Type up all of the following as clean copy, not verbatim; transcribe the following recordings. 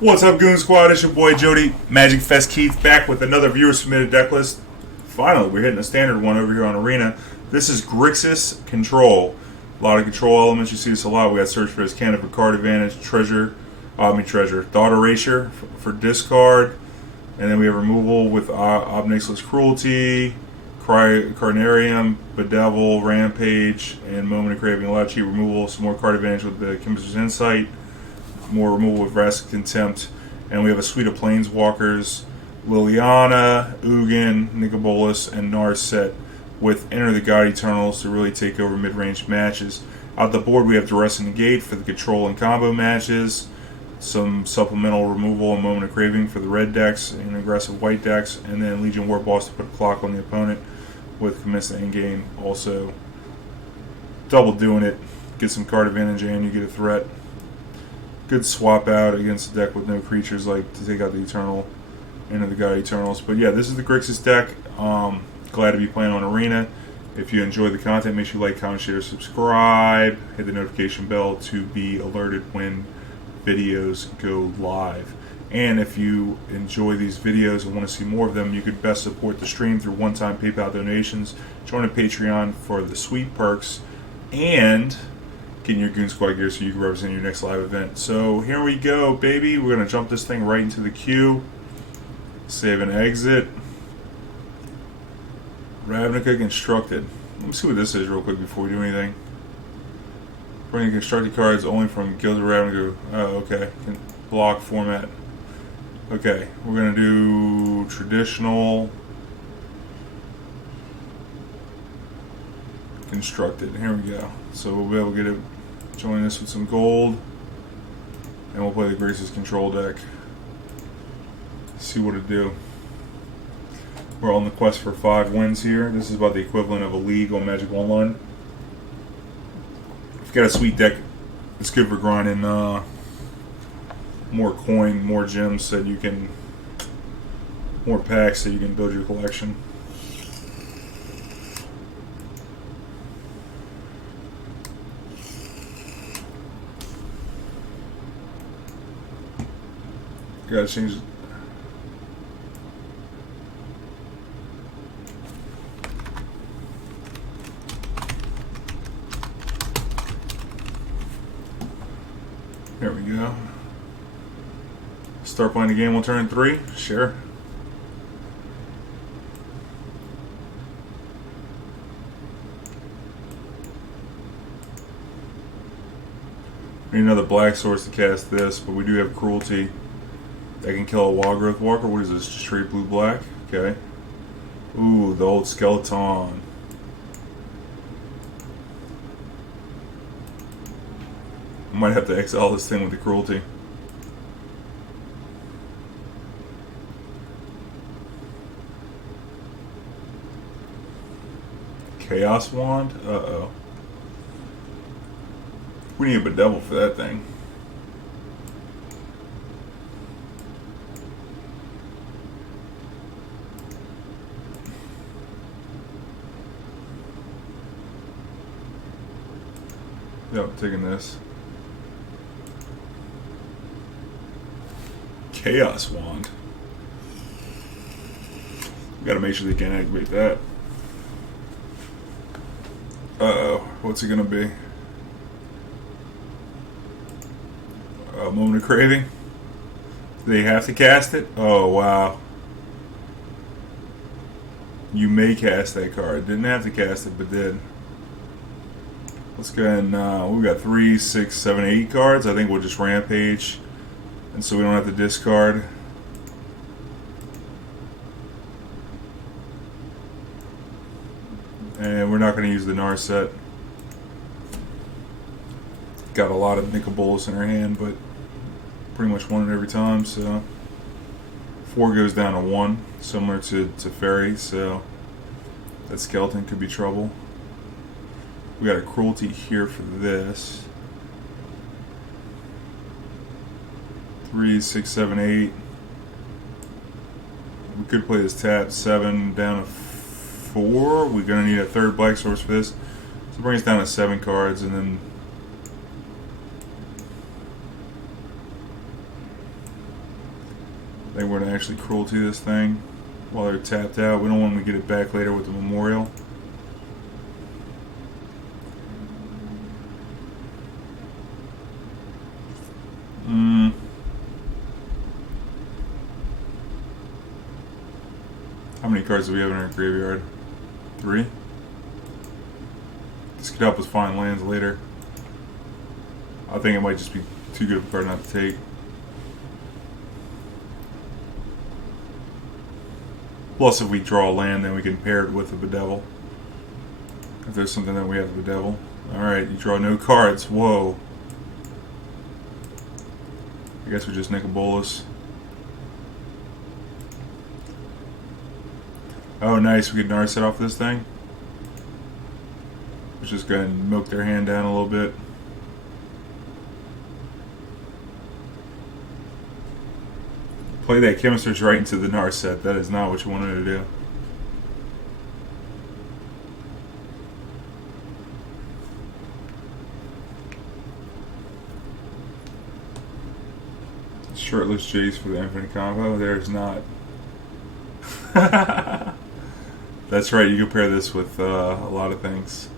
What's up, Goon Squad? It's your boy Jody, Magic Fest Keith, back with another viewer submitted deck list. Finally, we're hitting a standard one over here on Arena. This is Grixis Control. A lot of control elements. You see this a lot. We got Search for Azcanta for card advantage, Treasure, Thought Erasure for discard, and then we have removal with Nixilis, Cruelty, Carnarium, Bedevil, Rampage, and Moment of Craving. A lot of cheap removal. Some more card advantage with the Chemister's Insight. More removal with Vraska, Contempt, and we have a suite of Planeswalkers, Liliana, Ugin, Nicol, Bolas, and Narset with Enter the God Eternals to really take over mid-range matches. Out the board we have Duress and Negate for the control and combo matches, some supplemental removal and Moment of Craving for the red decks and aggressive white decks, and then Legion Warboss to put a clock on the opponent with Commence the Endgame. Also double doing it, get some card advantage and you get a threat. Good swap out against a deck with no creatures, like to take out the Eternal, Enter the God Eternals. But yeah, this is the Grixis deck. Glad to be playing on Arena. If you enjoy the content, make sure you like, comment, share, subscribe. Hit the notification bell to be alerted when videos go live. And if you enjoy these videos and want to see more of them, you could best support the stream through one-time PayPal donations. Join a Patreon for the sweet perks and getting your Goon Squad gear so you can represent your next live event. So here we go, baby. We're going to jump this thing right into the queue. Save and exit. Ravnica Constructed. Let me see what this is real quick before we do anything. Bringing constructed cards only from Guild of Ravnica. Oh, okay. Block format. Okay, we're going to do traditional constructed. Here we go. So we'll be able to get it. Join this with some gold, and we'll play the Grixis control deck. See what it do. We're on the quest for 5 wins here. This is about the equivalent of a league on Magic Online. If you've got a sweet deck, it's good for grinding more coin, more gems, so you can more packs, so you can build your collection. Gotta change it. There we go. Start playing the game on turn 3? Sure. Need another black source to cast this, but we do have Cruelty. That can kill a Wild Growth Walker. What is this? Straight blue-black? Okay. Ooh, the old skeleton. I might have to exile this thing with the Cruelty. Chaos Wand? Uh-oh. We need a Bedevil for that thing. Yep, taking this. Chaos Wand. We gotta make sure they can't activate that. Uh-oh, what's it gonna be? Moment of Craving? Do they have to cast it? Oh, wow. You may cast that card. Didn't have to cast it, but did. Let's go ahead and, we've got 3, 6, 7, 8 cards. I think we'll just Rampage. And so we don't have to discard. And we're not going to use the Narset. Got a lot of Nicol Bolas in our hand, but pretty much won it every time. So 4 goes down to 1, similar to Fairy. So that skeleton could be trouble. We got a Cruelty here for this. 3, 6, 7, 8. We could play this tap 7 down to 4. We're gonna need a third black source for this. So bring us down to 7 cards, and then actually Cruelty this thing while they're tapped out. We don't want them to get it back later with the Memorial. How many cards do we have in our graveyard? 3? This could help us find lands later. I think it might just be too good of a card not to take. Plus, if we draw a land, then we can pair it with a Bedevil. If there's something that we have a Bedevil. Alright, you draw no cards. Whoa. I guess we just Nicol Bolas. Oh, nice. We get Narset off this thing. Let's just go ahead and milk their hand down a little bit. Play that Chemisters right into the Narset. That is not what you wanted to do. Shirtless Jace for the infinite combo. There's not. That's right, you can pair this with a lot of things.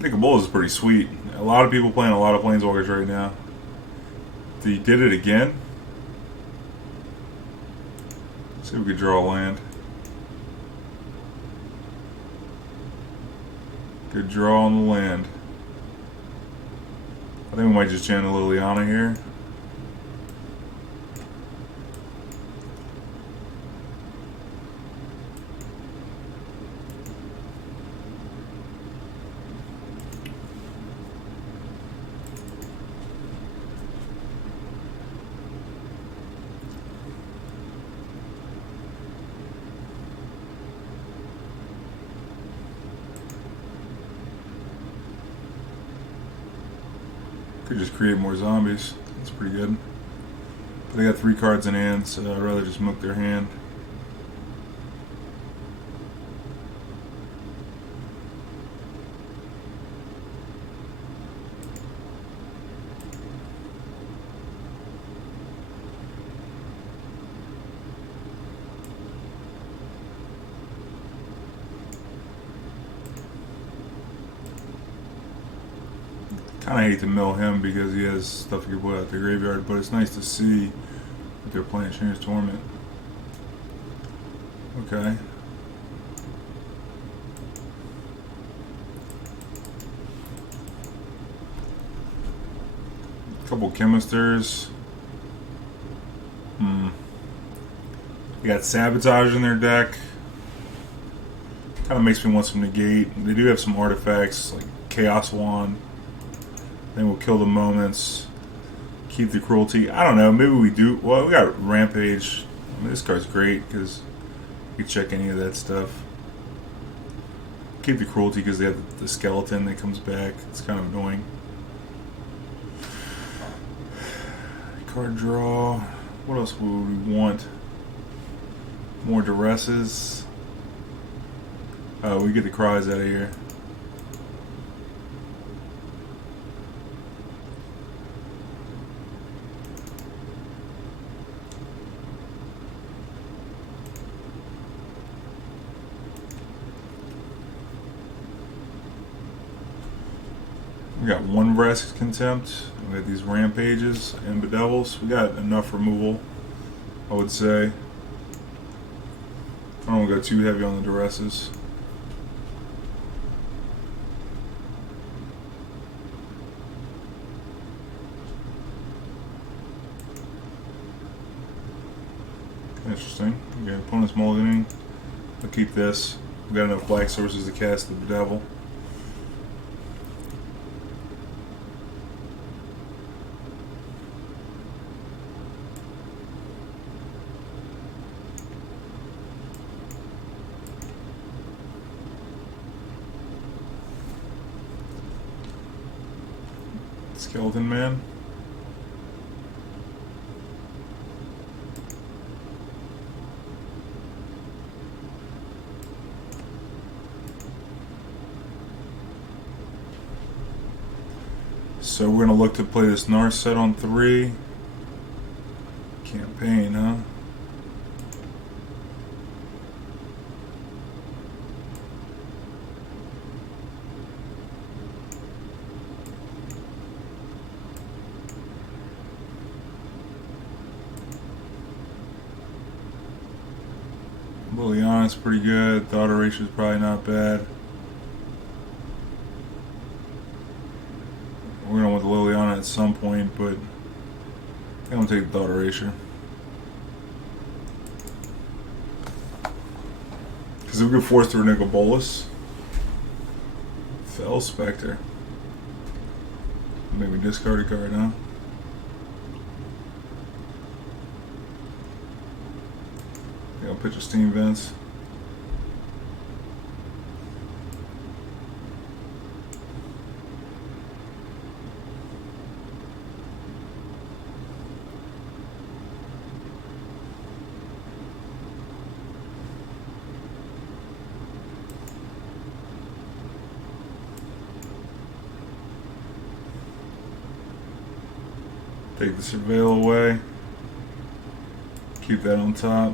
Nicol Bolas is pretty sweet. A lot of people playing a lot of Planeswalkers right now. He did it again. Let's see if we could draw a land. Good draw on the land. I think we might just channel Liliana here. Could just create more zombies. That's pretty good. But they got 3 cards in hand, so I'd rather just milk their hand. Kind of hate to mill him because he has stuff you can put out the graveyard, but it's nice to see that they're playing Change Torment. Okay. Couple Chemisters. They got Sabotage in their deck. Kind of makes me want some Negate. They do have some artifacts like Chaos Wand. Then we'll kill the moments, keep the Cruelty. I don't know, maybe we do. Well, we got Rampage. I mean, this card's great because you can check any of that stuff. Keep the Cruelty because they have the skeleton that comes back. It's kind of annoying. Card draw. What else would we want? More Duresses. We get the Cries out of here. We got 1 Vraska Contempt. We got these Rampages and Bedevils. We got enough removal, I would say. I don't want to go too heavy on the Duresses. Interesting. We got opponent's mulliganing. I'll keep this. We got enough black sources to cast the Bedevil. Skeleton Man. So we're going to look to play this Narset on 3. Campaign, huh? Liliana's pretty good. Thought Erasure is probably not bad. We're gonna want the Liliana at some point, but I'm gonna take the Thought Erasure. Because if we could force through a Nicol Bolas. Fell Spectre. Maybe discard a card, huh? I'll pitch a Steam Vents. Take the Surveil away. Keep that on top.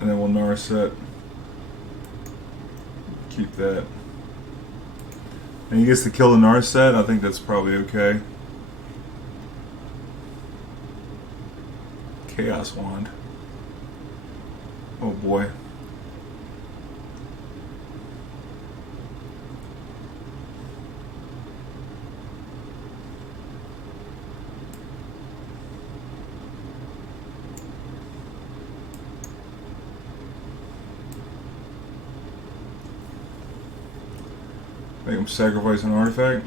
And then we'll Narset. Keep that. And he gets to kill the Narset. I think that's probably okay. Chaos Wand. Oh boy. Make him sacrifice an artifact.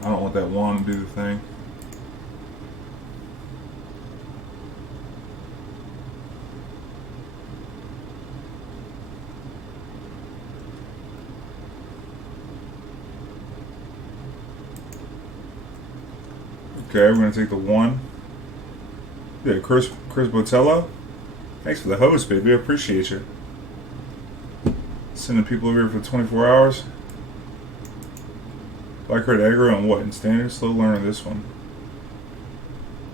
I don't want that wand to do the thing. Okay, we're going to take the 1. Yeah, Chris Botello. Thanks for the host, baby. I appreciate you. Sending people over here for 24 hours. Black Red Aggro on what? In standard? Slow learner this one.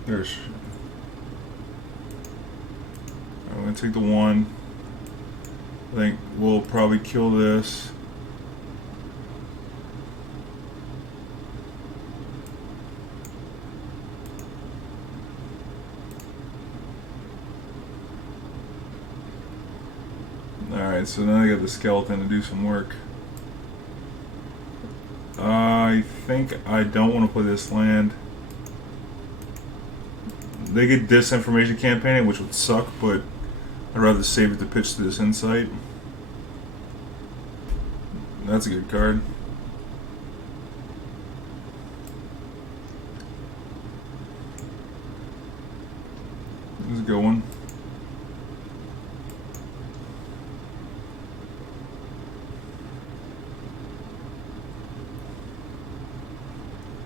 There's. I'm going to take the 1. I think we'll probably kill this. Alright, so now I got the skeleton to do some work. I think I don't want to play this land. They get disinformation campaigning, which would suck, but I'd rather save it to pitch to this insight. That's a good card. This is a good one.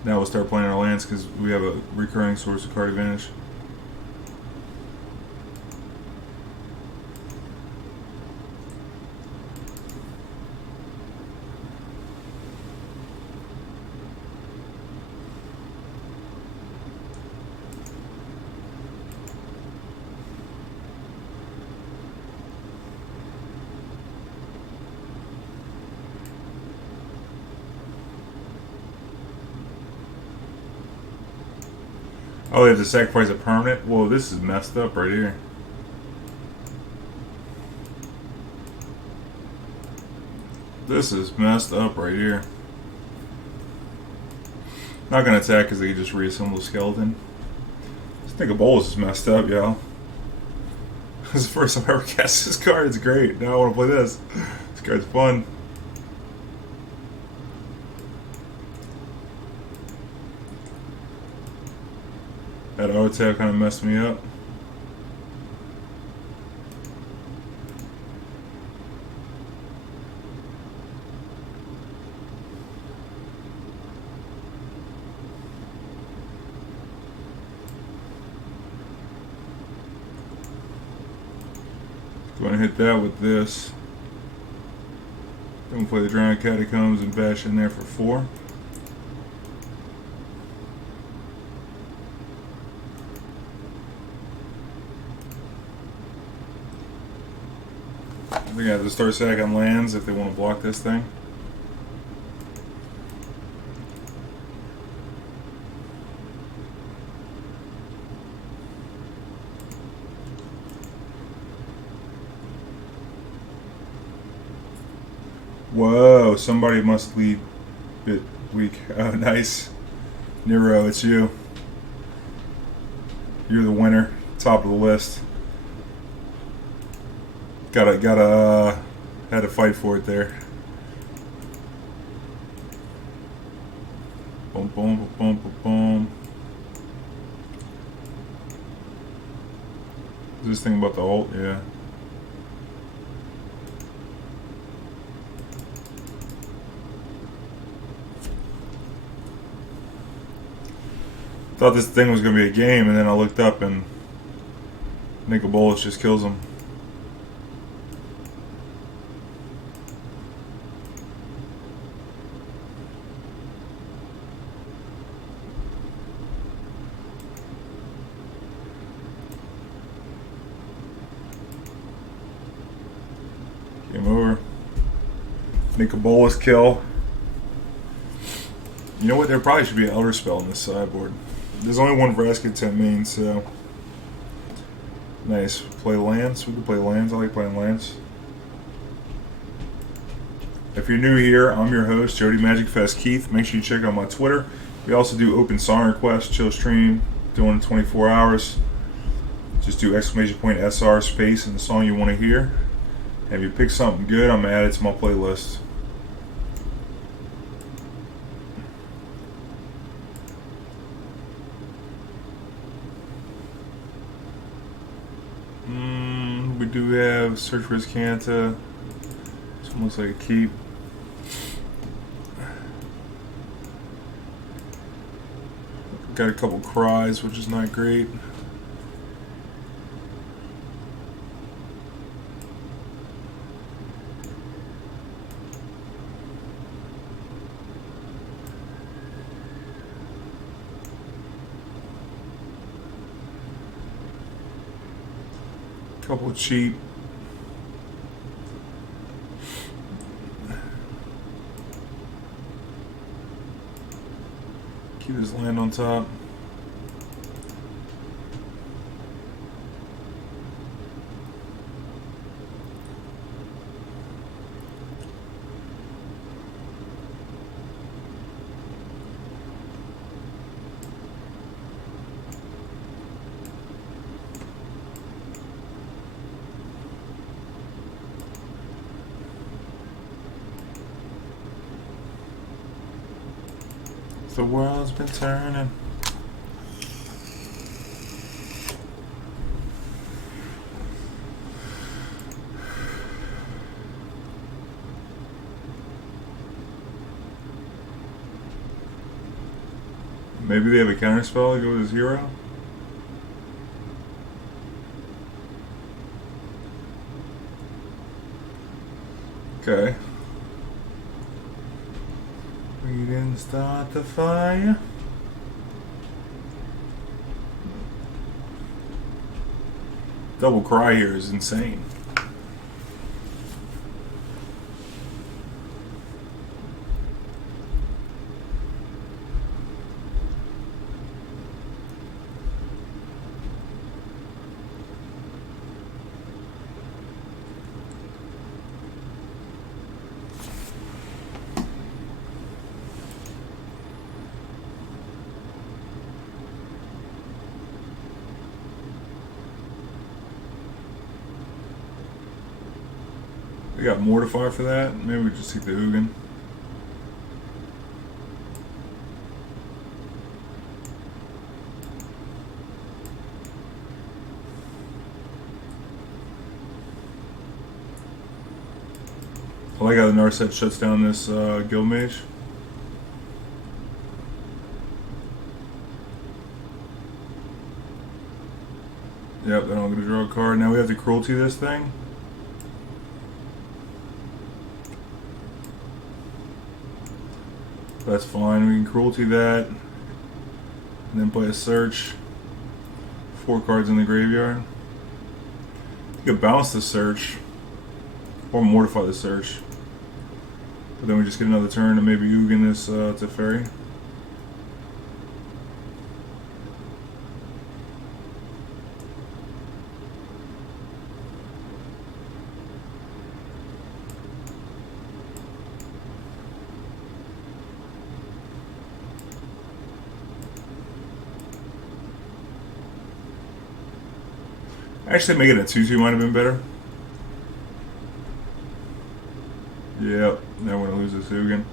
Now we'll start playing our lands because we have a recurring source of card advantage. Oh, they have to sacrifice a permanent? Whoa, this is messed up right here. This is messed up right here. Not gonna attack because they can just reassemble the skeleton. I think a Bolas is messed up, y'all. This is the first time I ever cast this card. It's great. Now I want to play this. This card's fun. That auto kind of messed me up. Going to hit that with this. Then we'll play the Drowned Catacombs and bash in there for 4. I think I have to start sacking lands if they want to block this thing. Whoa, somebody must lead bit weak. Oh, nice. Nero, it's you. You're the winner. Top of the list. Had to fight for it there. Boom, boom, boom, boom, boom. Is this thing about the ult? Yeah. Thought this thing was going to be a game, and then I looked up and Nicol Bolas just kills him. Game over. Nicol Bolas kill. You know what? There probably should be an Elder Spell on this sideboard. There's only one Vraska 10 main, so nice. Play lands. We can play lands. I like playing lands. If you're new here, I'm your host, Jody Magic Fest Keith. Make sure you check out my Twitter. We also do open song requests, chill stream, doing 24 hours. Just do ! SR space in the song you want to hear. And if you pick something good, I'm going to add it to my playlist. We do have Search for Azcanta. This one looks like a keep. Got a couple cries, which is not great. Couple cheap. Keep this land on top. The world's been turning. Maybe they have a counter spell to go to 0. Okay. We didn't start the fire. Double cry here is insane. We got Mortify for that. Maybe we just take the Ugin. I like how the Narset shuts down this Guild Mage. Yep, then I'm going to draw a card. Now we have to Cruelty this thing. That's fine. We can Cruelty that. And then play a Search. 4 cards in the graveyard. You could bounce the Search. Or Mortify the Search. But then we just get another turn and maybe Ugin this Teferi. Actually, making a 2/2 might have been better. Yep, now we're going to lose this Ugin.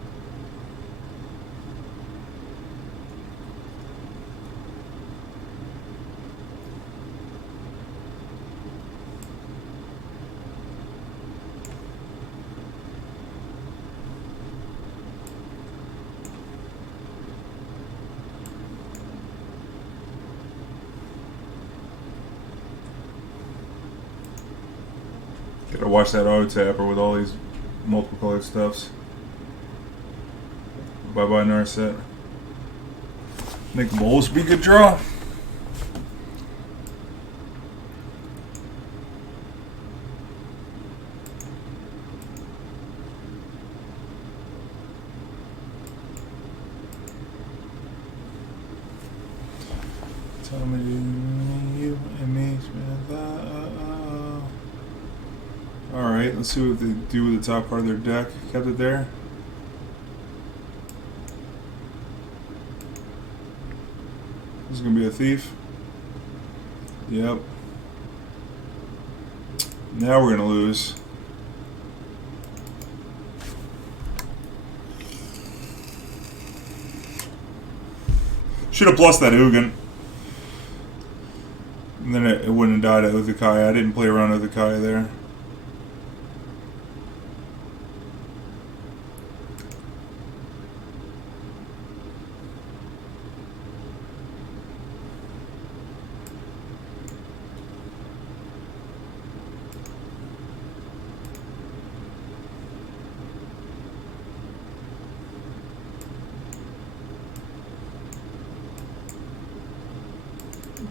Gotta watch that auto tapper with all these multiple colored stuffs. Bye bye Narset. Nicol will be a good draw. Tell me you and me. Alright, let's see what they do with the top part of their deck. Kept it there. This is going to be a thief. Yep. Now we're going to lose. Should have plus that Ugin. And then it wouldn't have died at Uthakaya. I didn't play around Uthakaya there.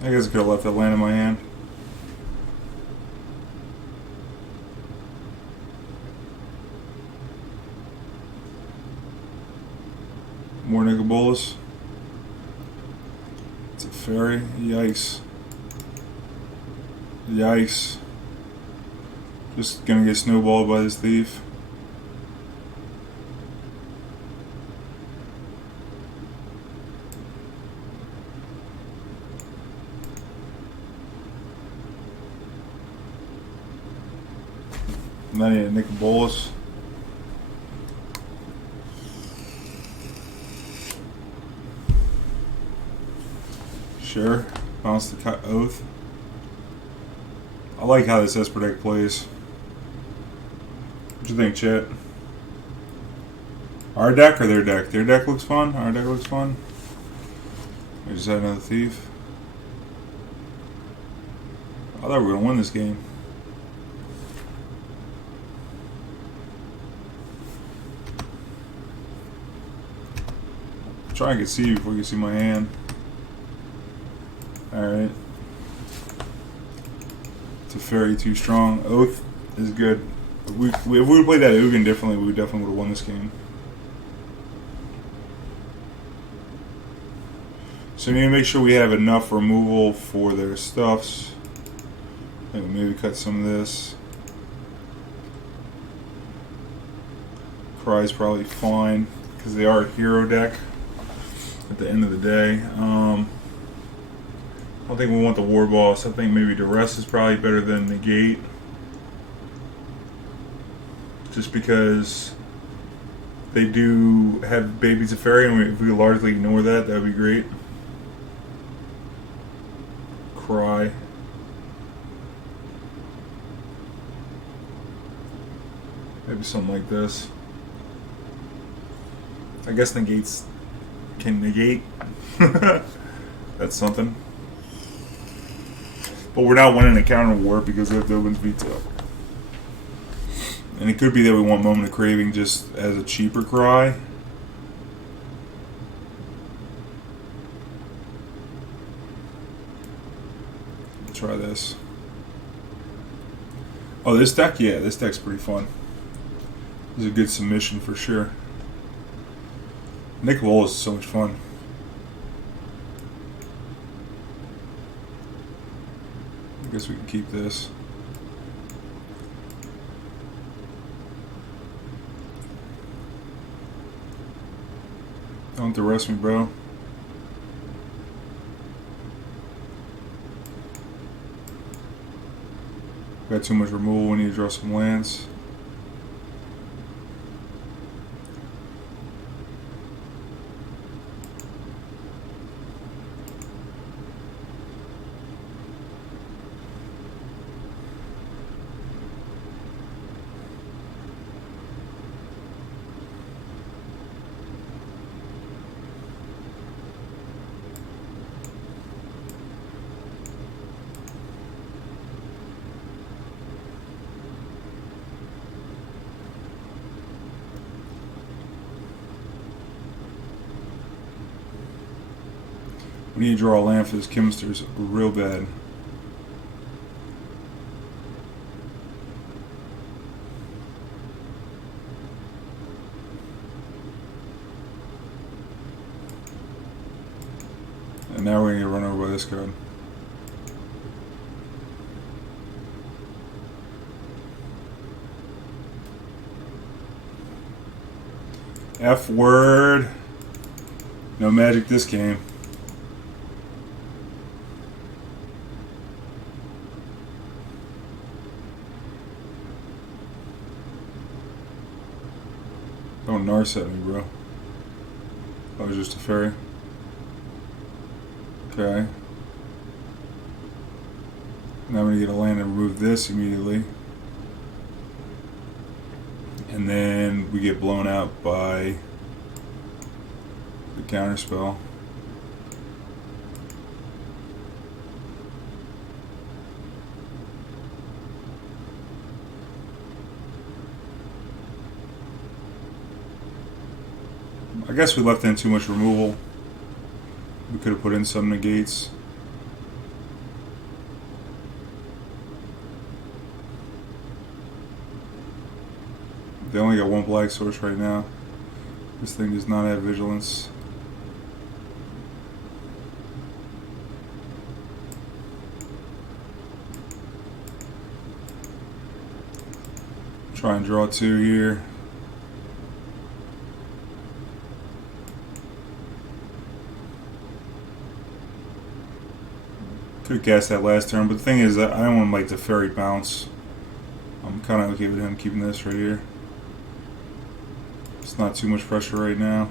I guess I could have left that land in my hand. More Nicol Bolas. It's a fairy. Yikes. Yikes. Just gonna get snowballed by this thief. And then I need a Nicol Bolas. Sure. Bounce the Oath. I like how this Esper deck plays. What do you think, chat? Our deck or their deck? Their deck looks fun. Our deck looks fun. I just had another thief. I thought we were going to win this game. Try and get see you before you can see my hand. Alright. It's a fairy too strong. Oath is good. If we would have played that Ugin differently, we definitely would have won this game. So we need to make sure we have enough removal for their stuffs. I think maybe cut some of this. Cry's probably fine because they are a hero deck at the end of the day. I don't think we want the Warboss. I think maybe Duress is probably better than Negate. Just because they do have babies of fairy, and if we largely ignore that, that would be great. Cry. Maybe something like this. I guess Negates can negate. That's something. But we're not winning a counter war because we have Dovin's veto. And it could be that we want Moment of Craving just as a cheaper cry. try this. Oh, this deck? Yeah, this deck's pretty fun. This is a good submission for sure. Nicol is so much fun. I guess we can keep this. Don't Duress me, bro. Got too much removal. We need to draw some lands. We need to draw a land for this Chemisters real bad. And now we're going to get run over by this card. F word. No magic this game. Don't Narset me, bro. That was just a fairy. Okay. Now I'm going to get a land and remove this immediately. And then we get blown out by the counterspell. I guess we left in too much removal. We could have put in some negates. They only got one black source right now. This thing does not have vigilance. Try and draw two here. Could have cast that last turn, but the thing is, I don't want to like the fairy bounce. I'm kind of okay with him keeping this right here. It's not too much pressure right now.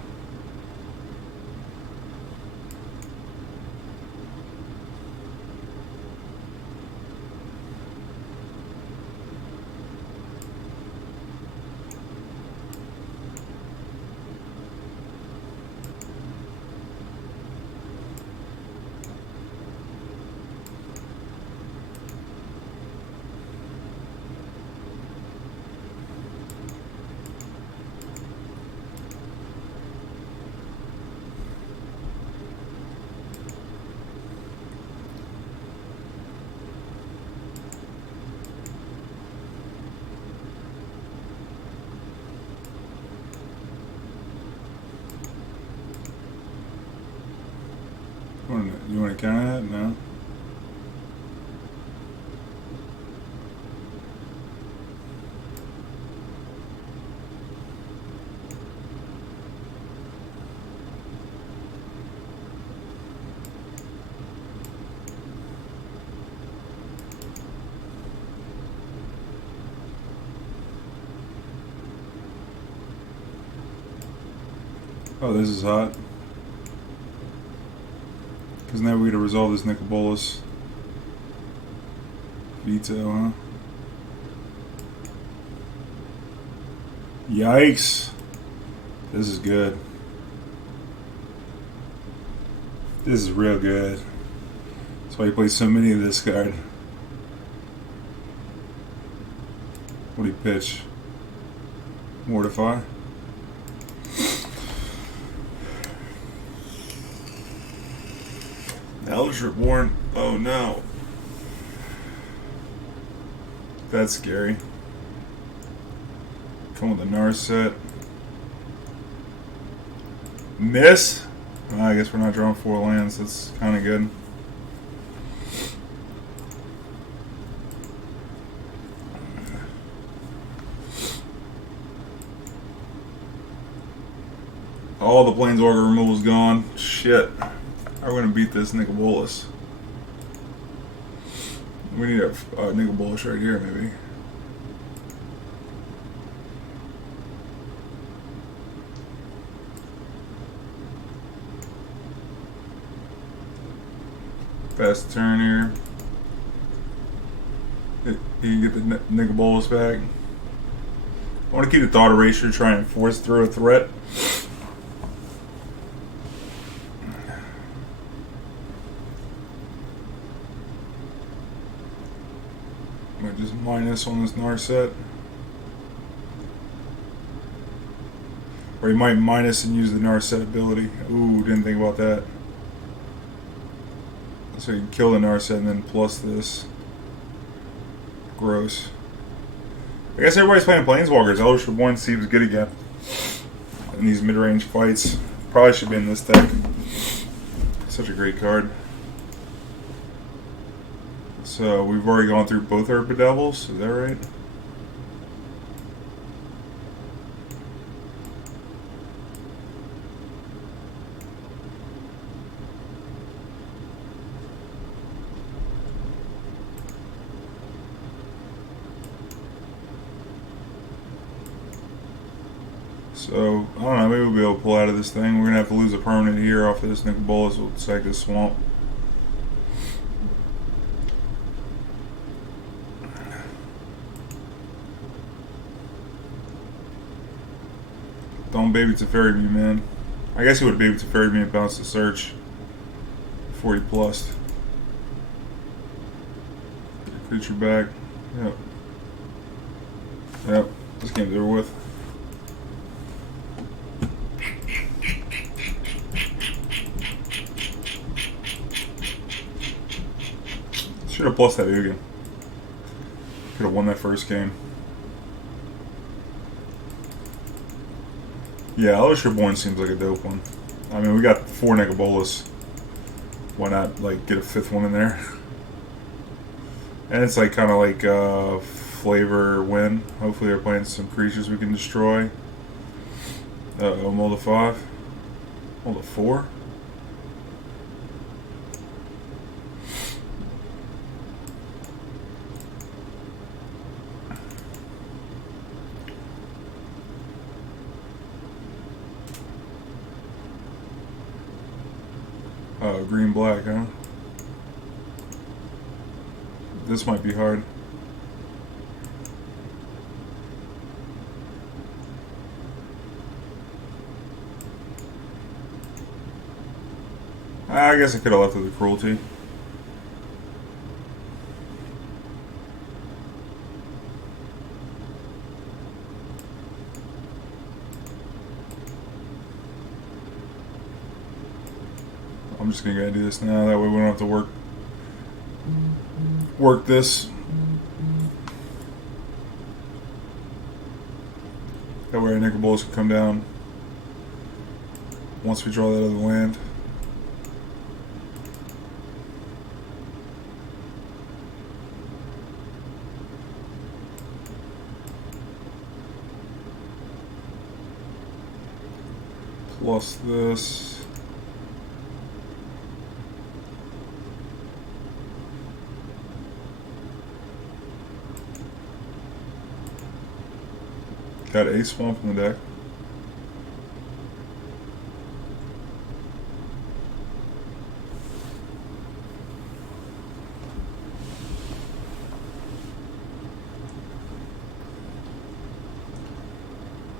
You want to counter that? No. Oh, this is hot. Because now we're going to resolve this Nicol Bolas veto, huh? Yikes. This is good. This is real good. That's why you play so many of this card. What do you pitch? Mortify? Eldritch Reborn. Oh no. That's scary. Come with the Narset. Miss? Well, I guess we're not drawing 4 lands. That's kind of good. All the Planeswalker removal's gone. Shit. How are we going to beat this Nicol Bolas? We need a Nicol Bolas right here, maybe. Fast turn here. You can get the Nicol Bolas back. I want to keep the Thought Erasure, try and force through a threat. Might just minus on this Narset. Or you might minus and use the Narset ability. Ooh, didn't think about that. So you can kill the Narset and then plus this. Gross. I guess everybody's playing Planeswalkers. Eldritch Reborn seems good again in these mid-range fights. Probably should be in this deck. Such a great card. So we've already gone through both our Bedevils, is that right? So, I don't know, maybe we'll be able to pull out of this thing. We're going to have to lose a permanent here off of this Nicol Bolas. We'll sack this Swamp. Don't baby Teferi me, man. I guess he would have baby Teferi me and bounced the search before he plussed. Get a creature back. Yep. Yep. This game's over with. Should have plussed that Ugin. Could have won that first game. Yeah, Eldritch Reborn seems like a dope one. I mean, we got 4 Nicol Bolas. Why not, like, get a 5th one in there? And it's like kind of like flavor win. Hopefully they're playing some creatures we can destroy. Mold of 5. Mold of 4. Green black, huh? This might be hard. I guess I could have left with the Cruelty. I'm just gonna do this now. That way we don't have to work this. That way our Nicol Bolas can come down once we draw that other land. Plus this. Got a Swamp in the deck.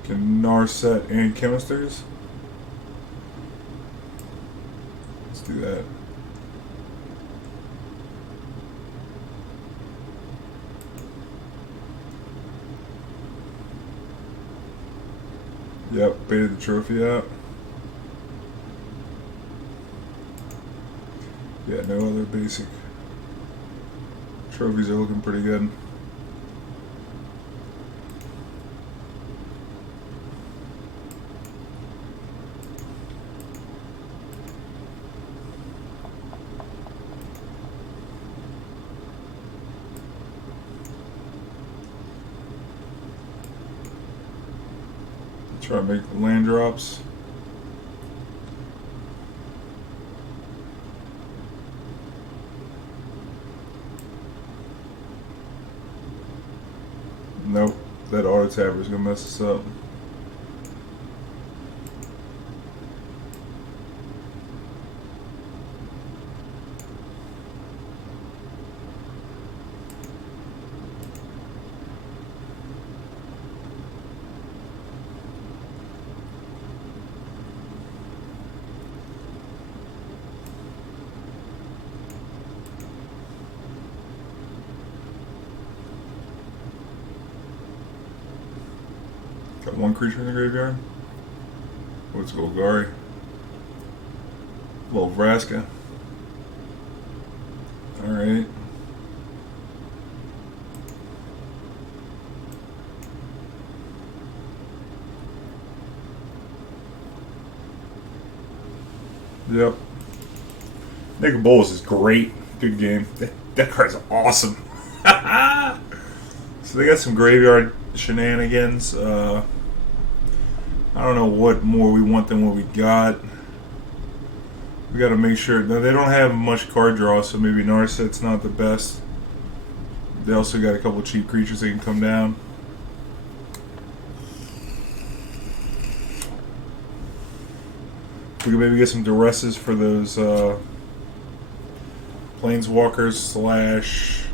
Can Narset and Chemisters? Let's do that. Yep, baited the trophy out. Yeah, no other basic trophies are looking pretty good. Try to make the land drops. Nope, that auto tapper is gonna mess us up. Got one creature in the graveyard. Let's go, Gary. Little Vraska. Alright. Yep. Nicol Bolas is great. Good game. That card's awesome. So they got some graveyard shenanigans. I don't know what more we want than what we got. We got to make sure. Now, they don't have much card draw, so maybe Narset's not the best. They also got a couple cheap creatures that can come down. We can maybe get some Duresses for those Planeswalkers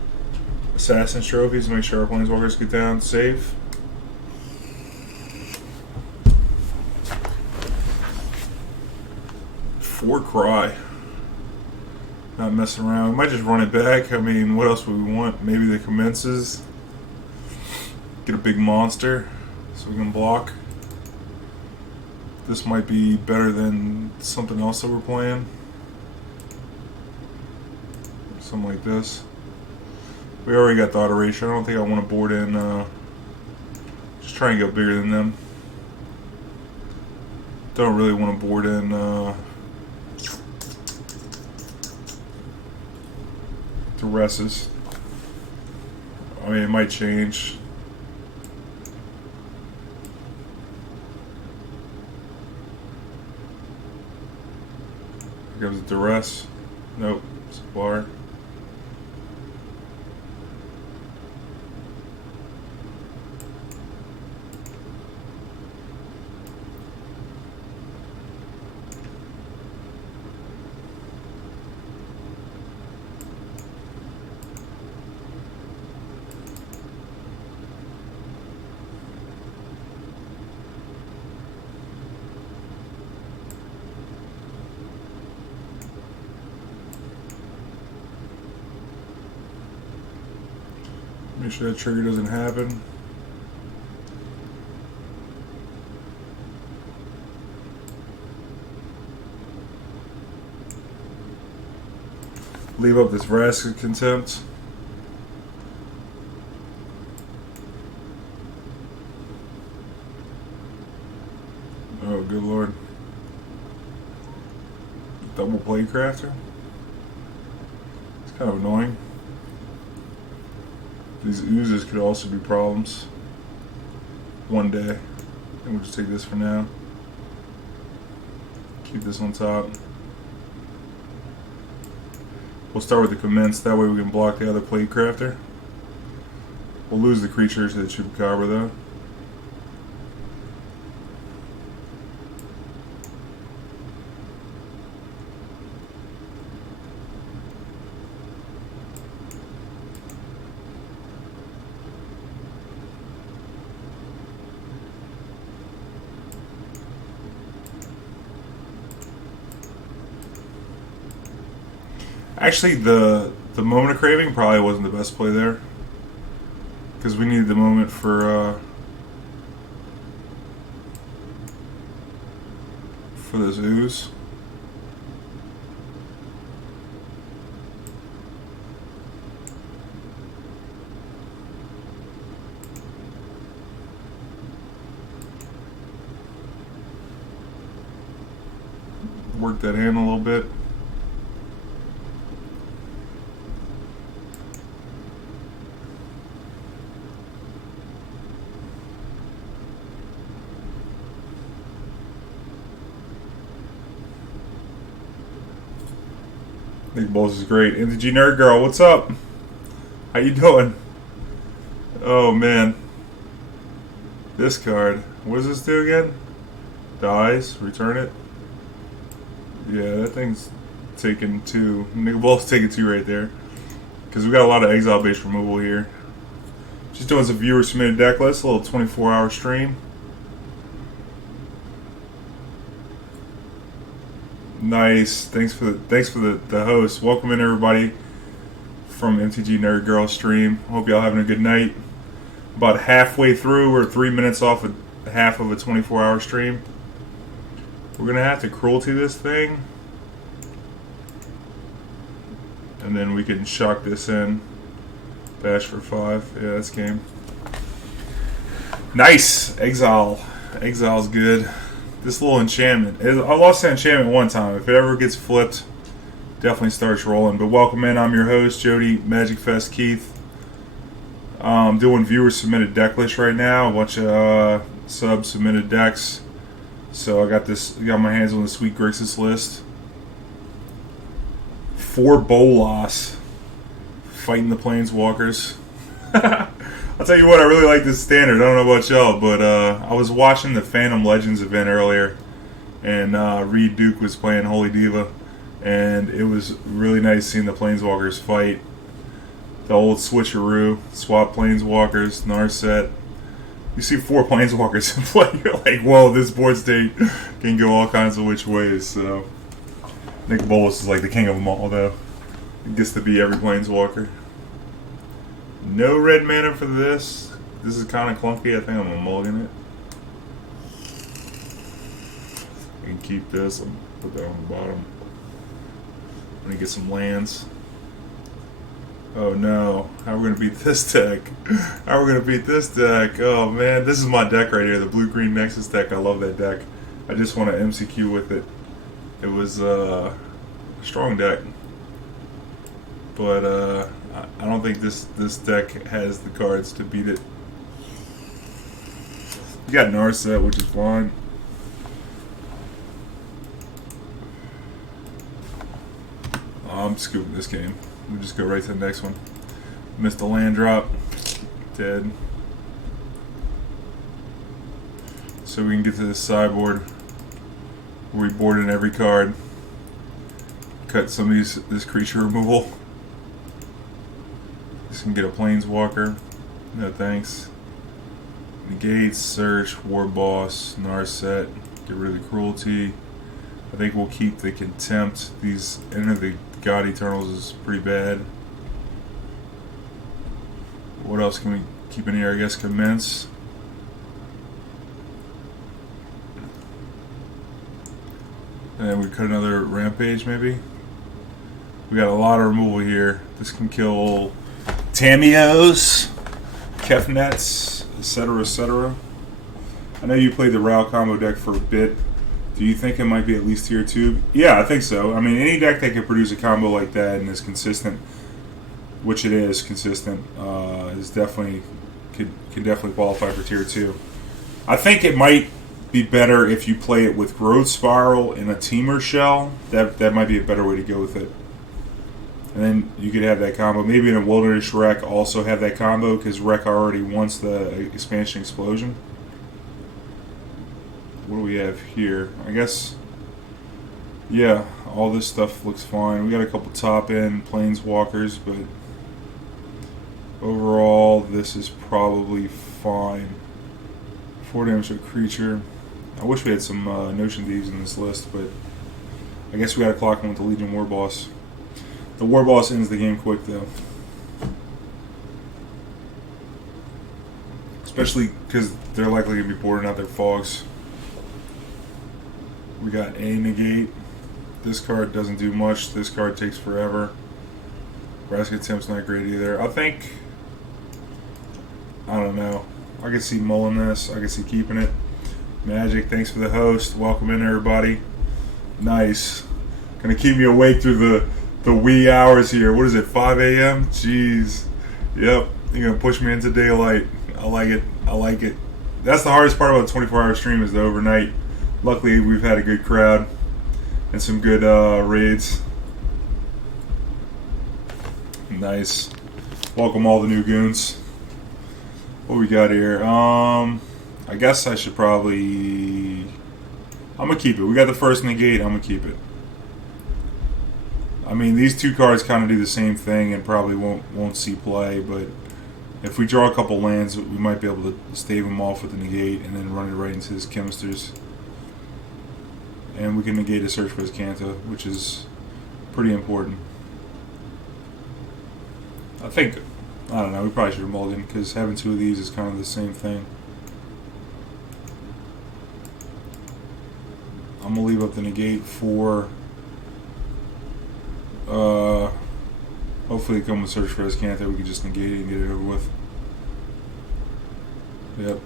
/ Assassin's trophies to make sure our Planeswalkers get down safe. For Cry. Not messing around. We might just run it back. I mean, what else would we want? Maybe the Commences. Get a big monster so we can block. This might be better than something else that we're playing. Something like this. We already got Thought Erasure. I don't think I want to board in. Just try and get bigger than them. Don't really want to board in. Duresses. I mean, it might change. Here goes the Duress. Nope. Supply. Make sure that trigger doesn't happen. Leave up this Vraska Contempt. Oh, good lord. Double Playcrafter? It's kind of annoying. These oozes could also be problems one day. And we'll just take this for now. Keep this on top. We'll start with the Commence, that way we can block the other Playcrafter. We'll lose the creatures to the Chupacabra though. Actually, the Moment of Craving probably wasn't the best play there, because we needed the moment for this ooze. Work that in a little bit. think Bolas is great. MTG Nerd Girl, what's up? How you doing? Oh man. This card. What does this do again? Dies. Return it. Yeah, that thing's taking 2. Nicole's taking 2 right there. Because we got a lot of exile-based removal here. Just doing some viewer submitted deck list, a little 24-hour stream. Nice. Thanks for the host. Welcome in everybody from MTG Nerd Girl stream. Hope y'all having a good night. About halfway through, we're 3 minutes off of half of a 24-hour stream. We're gonna have to cruelty this thing, and then we can shock this in. Bash for 5. Yeah, that's game. Nice. Exile. Exile's good. This little enchantment. I lost that enchantment one time. If it ever gets flipped, definitely starts rolling. But welcome in. I'm your host, Jody Magic Fest Keith. Doing viewer submitted deck list right now. A bunch of sub submitted decks. So I got my hands on the sweet Grixis list. 4 Bolas fighting the Planeswalkers. I'll tell you what, I really like this standard. I don't know about y'all, but I was watching the Phantom Legends event earlier, and Reed Duke was playing Holy Diva, and it was really nice seeing the Planeswalkers fight. The old switcheroo, swap Planeswalkers, Narset. You see 4 Planeswalkers in play, you're like, whoa, this board state can go all kinds of which ways. So Nick Bolas is like the king of them all, though. He gets to be every Planeswalker. No red mana for this. This is kind of clunky. I think I'm gonna mulligan it. I can keep this. I'll put that on the bottom. I'm gonna get some lands. Oh no. How are we gonna beat this deck? How are we gonna beat this deck? Oh man, this is my deck right here, the blue-green Nexus deck. I love that deck. I just want to MCQ with it. It was a strong deck. But I don't think this deck has the cards to beat it. You got Narset, which is fine. I'm scooping this game. We'll just go right to the next one. Missed the land drop. Dead. So we can get to this sideboard where we board in every card. Cut some of this creature removal. This can get a Planeswalker. No thanks. Negate, Search, Warboss, Narset. Get rid of the Cruelty. I think we'll keep the Contempt. These Enter the God Eternals is pretty bad. What else can we keep in here? I guess Commence. And then we cut another Rampage maybe. We got a lot of removal here. This can kill Tamios, Kefnets, etc., etc. I know you played the Ral combo deck for a bit. Do you think it might be at least tier 2? Yeah, I think so. I mean, any deck that can produce a combo like that and is consistent, which it is consistent, is definitely can definitely qualify for tier 2. I think it might be better if you play it with Growth Spiral in a Teamer Shell. That might be a better way to go with it. And then you could have that combo. Maybe in a Wilderness Wreck also have that combo because Wreck already wants the Expansion Explosion. What do we have here? I guess, yeah, all this stuff looks fine. We got a couple top-end Planeswalkers, but overall, this is probably fine. 4 damage to a creature. I wish we had some Notion Thieves in this list, but I guess we got to clock them with the Legion Warboss. The Warboss ends the game quick, though. Especially because they're likely going to be boarding out their fogs. We got a Negate. This card doesn't do much. This card takes forever. Vraska Temp's not great either. I think, I don't know. I can see mulling this. I can see keeping it. Magic, thanks for the host. Welcome in, everybody. Nice. Gonna keep me awake through the wee hours here. What is it, 5 a.m.? Jeez. Yep. You're gonna push me into daylight. I like it. I like it. That's the hardest part about a 24-hour stream is the overnight. Luckily, we've had a good crowd and some good raids. Nice. Welcome all the new goons. What we got here? I guess I should probably... I'm going to keep it. We got the first negate. I'm going to keep it. I mean, these two cards kind of do the same thing and probably won't see play, but if we draw a couple lands, we might be able to stave them off with the negate and then run it right into his Chemisters. And we can negate a search for Azcanta, which is pretty important. I think, I don't know, we probably should have mulliganed because having two of these is kind of the same thing. I'm going to leave up the negate for... hopefully come with search for Azcanta, we can just negate it and get it over with. Yep.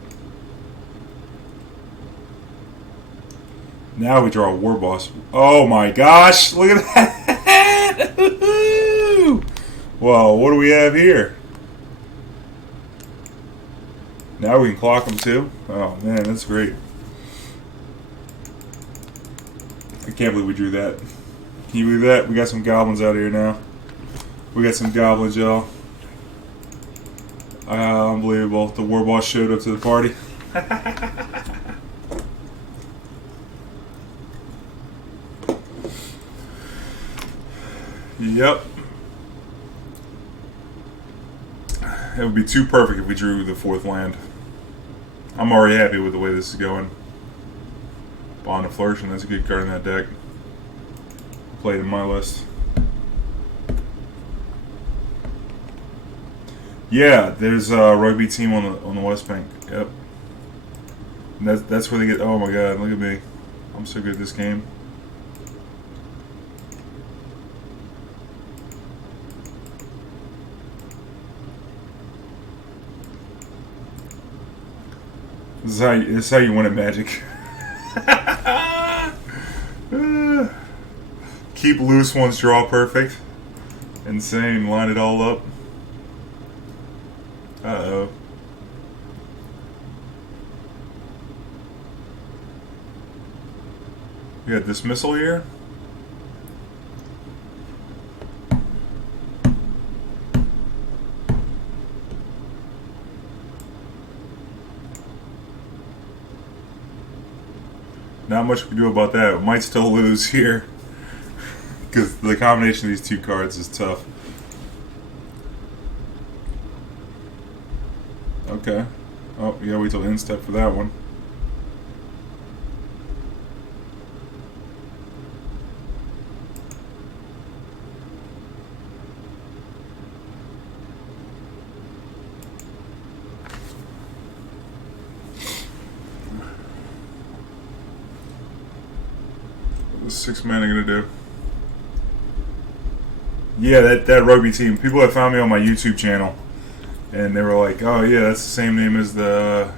Now we draw a Warboss. Oh my gosh, look at that! Well, what do we have here? Now we can clock them too? Oh man, that's great. I can't believe we drew that. Can you believe that? We got some goblins out here now. We got some goblins, y'all. Unbelievable. The Warboss showed up to the party. Yep. It would be too perfect if we drew the fourth land. I'm already happy with the way this is going. Bond of Flourishing, that's a good card in that deck. Played in my list. Yeah, there's a rugby team on the West Bank. Yep. And that's where they get. Oh my God! Look at me. I'm so good at this game. This is how you win at Magic. Keep loose ones, draw perfect. Insane. Line it all up. Uh-oh. We got Dismissal here. Not much we can do about that. We might still lose here. Because the combination of these two cards is tough. Okay. Oh, you gotta wait till end step for that one. What's 6 mana gonna do? Yeah, that rugby team. People have found me on my YouTube channel. And they were like, oh yeah, that's the same name as the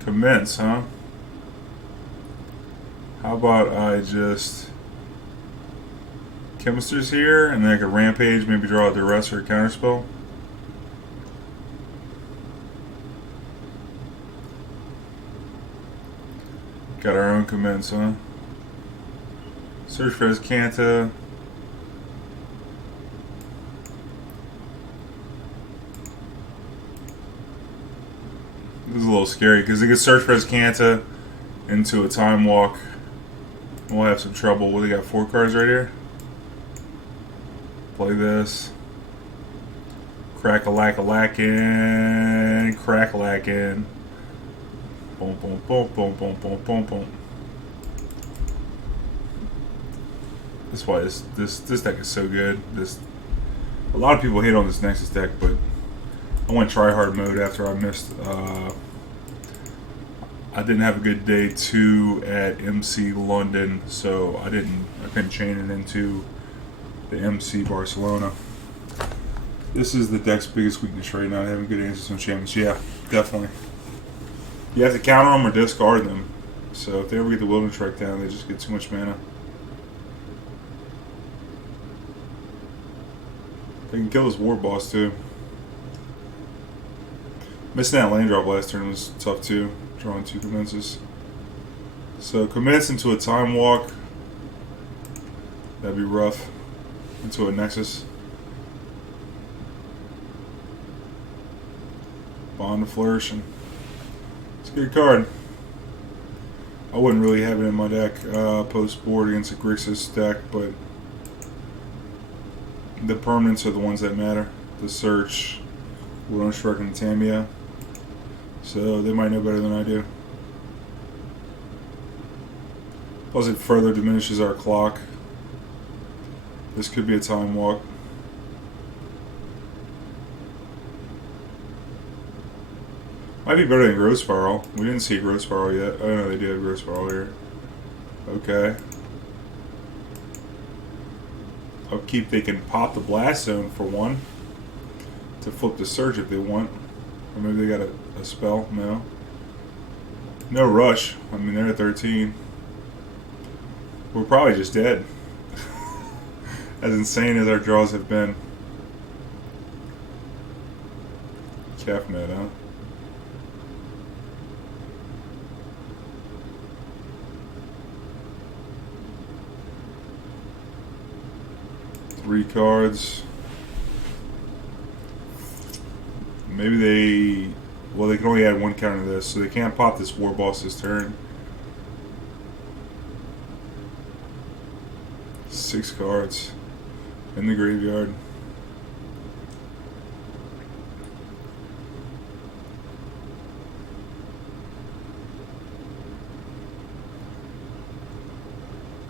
Commence, huh? How about I just Chemister's here and then I could Rampage, maybe draw a Duress or a counterspell. Got our own Commence, huh? Search for Azcanta. This is a little scary because they could search for Azcanta into a Time Walk. We'll have some trouble. What, they got 4 cards right here? Play this. Crack-a-lack-a-lackin'. Crack-a-lackin'. Boom, boom, boom, boom, boom, boom, boom, boom. That's why this deck is so good. A lot of people hate on this Nexus deck, but I went tryhard mode after I missed. I didn't have a good day 2 at MC London, so I couldn't chain it into the MC Barcelona. This is the deck's biggest weakness right now, having good answers on champions. Yeah, definitely. You have to counter them or discard them. So if they ever get the Wilderness Trek down, they just get too much mana. They can kill this Warboss too. Missing that land drop last turn was tough too. Drawing 2 Commences. So Commence into a Time Walk. That'd be rough. Into a Nexus. Bond of Flourishing. It's a good card. I wouldn't really have it in my deck post board against a Grixis deck, but the permanents are the ones that matter. The Search, Widow Shrek, and Tamia. So they might know better than I do. Plus it further diminishes our clock. This could be a time walk. Might be better than Growth Spiral. We didn't see Growth Spiral yet. Oh no, they do have Growth Spiral here. Okay. Upkeep, they can pop the Blast Zone for one. To flip the Surge if they want. Or maybe they got a spell. No. No rush. I mean, they're at 13. We're probably just dead. As insane as our draws have been. Kefnet, huh? Three cards. Maybe they... Well, they can only add one counter to this, so they can't pop this Warboss this turn. 6 cards in the graveyard.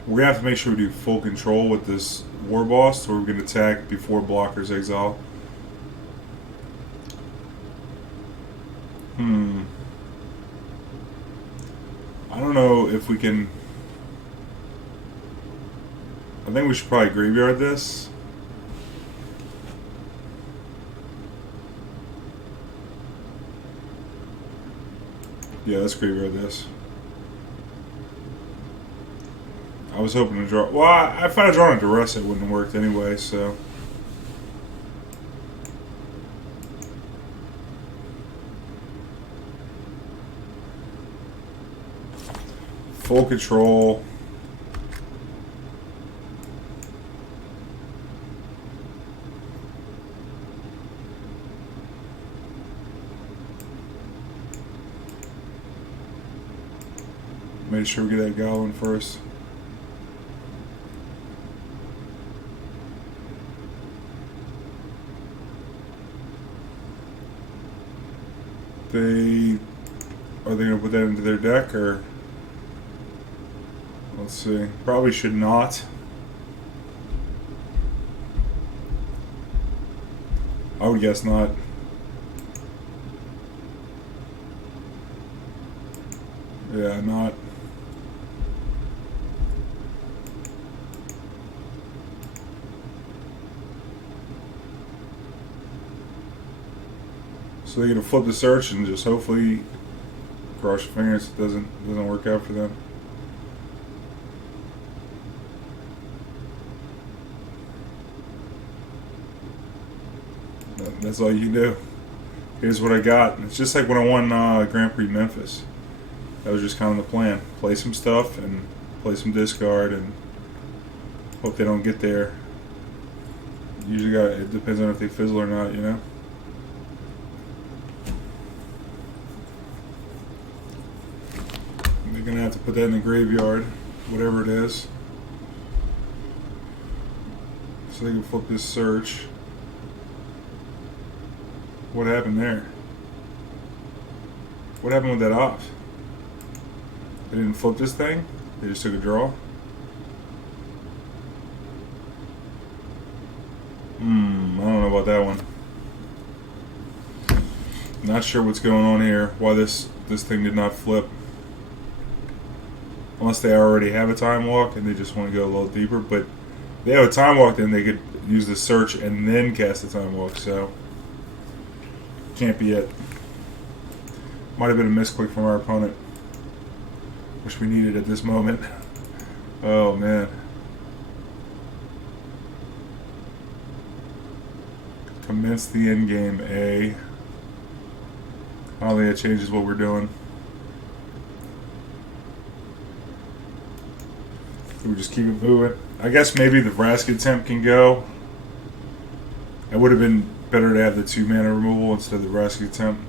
We're gonna have to make sure we do full control with this Warboss, or we're gonna attack before blockers exile. I don't know if we can. I think we should probably graveyard this. Yeah, let's graveyard this. I was hoping to draw. Well, if I had drawn a Duress, it wouldn't have worked anyway, so. Full control. Make sure we get that Goblin first. Are they going to put that into their deck, or let's see. Probably should not. I would guess not. Yeah, not. So they're gonna flip the Search and just hopefully cross your fingers it doesn't work out for them. That's all you can do. Here's what I got. It's just like when I won Grand Prix Memphis. That was just kind of the plan. Play some stuff and play some discard and hope they don't get there. Usually it depends on if they fizzle or not, you know? They're going to have to put that in the graveyard, whatever it is. So they can flip this Search. What happened there? What happened with that off? They didn't flip this thing? They just took a draw? I don't know about that one. Not sure what's going on here. Why this thing did not flip. Unless they already have a time walk and they just want to go a little deeper. But if they have a time walk, then they could use the Search and then cast the time walk. So can't be it. Might have been a misclick from our opponent. Which we needed at this moment. Oh man. Commence the Endgame, A. I don't think that changes what we're doing. We just keep it moving. I guess maybe the Vraska Temp can go. It would have been better to have the 2 mana removal instead of the Vraska Temp.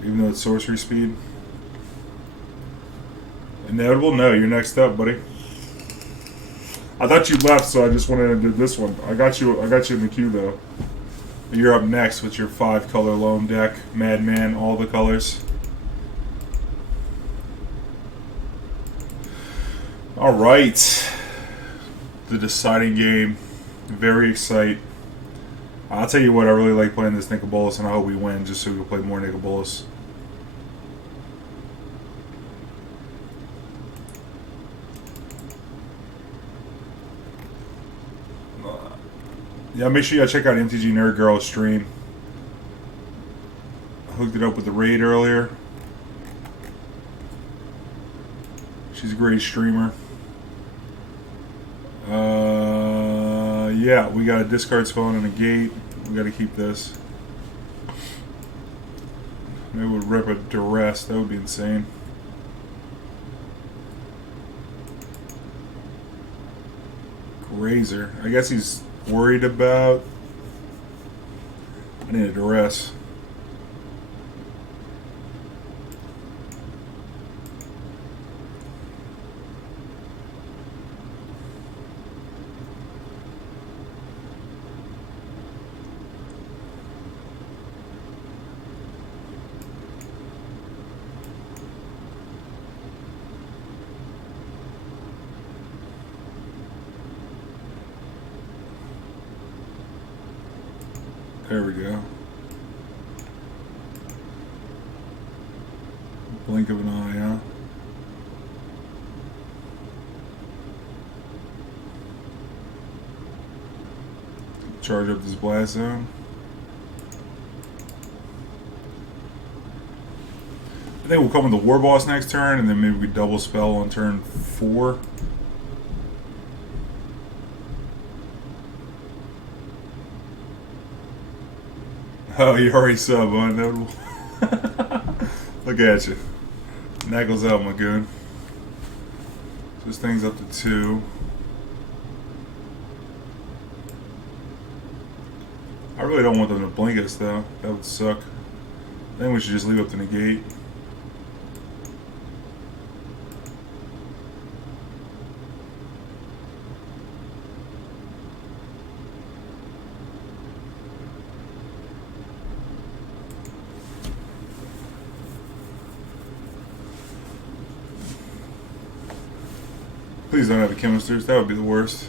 Even though it's sorcery speed. Inevitable? No, you're next up, buddy. I thought you left, so I just went in and did this one. I got you in the queue, though. You're up next with your 5-color loam deck. Madman, all the colors. Alright. The deciding game. Very excited. I'll tell you what, I really like playing this Nicol Bolas, and I hope we win just so we can play more Nicol Bolas. Yeah, make sure you check out MTG Nerd Girl's stream. I hooked it up with the raid earlier. She's a great streamer. Yeah, we got a discard spell and a Negate. We got to keep this. Maybe we'll rip a Duress. That would be insane. Razor. I guess he's worried about. I need a Duress. There we go. Blink of an eye, huh? Charge up this blast zone. I think we'll come with the Warboss next turn, and then maybe we double spell on turn 4. Oh, you already sub, huh? Inevitable. Look at you. Knuckles out, my goon. So this thing's up to 2. I really don't want them to blink us, though. That would suck. I think we should just leave up the Negate. Please don't have the Chemisters. That would be the worst.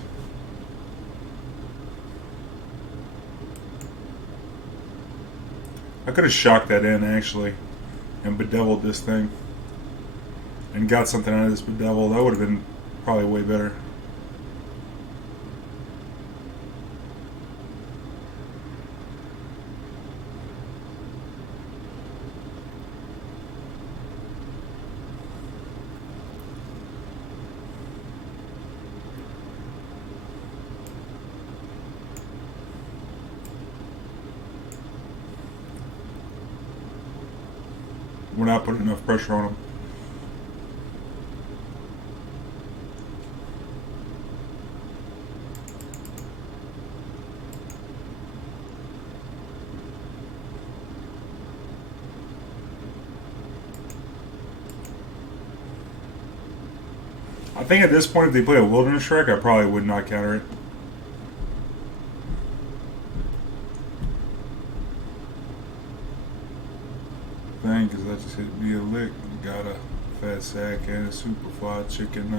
I could have shocked that in, actually, and bedeviled this thing. And got something out of this bedevil. That would have been probably way better. We're not putting enough pressure on them. I think at this point, if they play a Wilderness Shrek, I probably would not counter it. Because I just hit me a lick. Got a fat sack and a super fried chicken.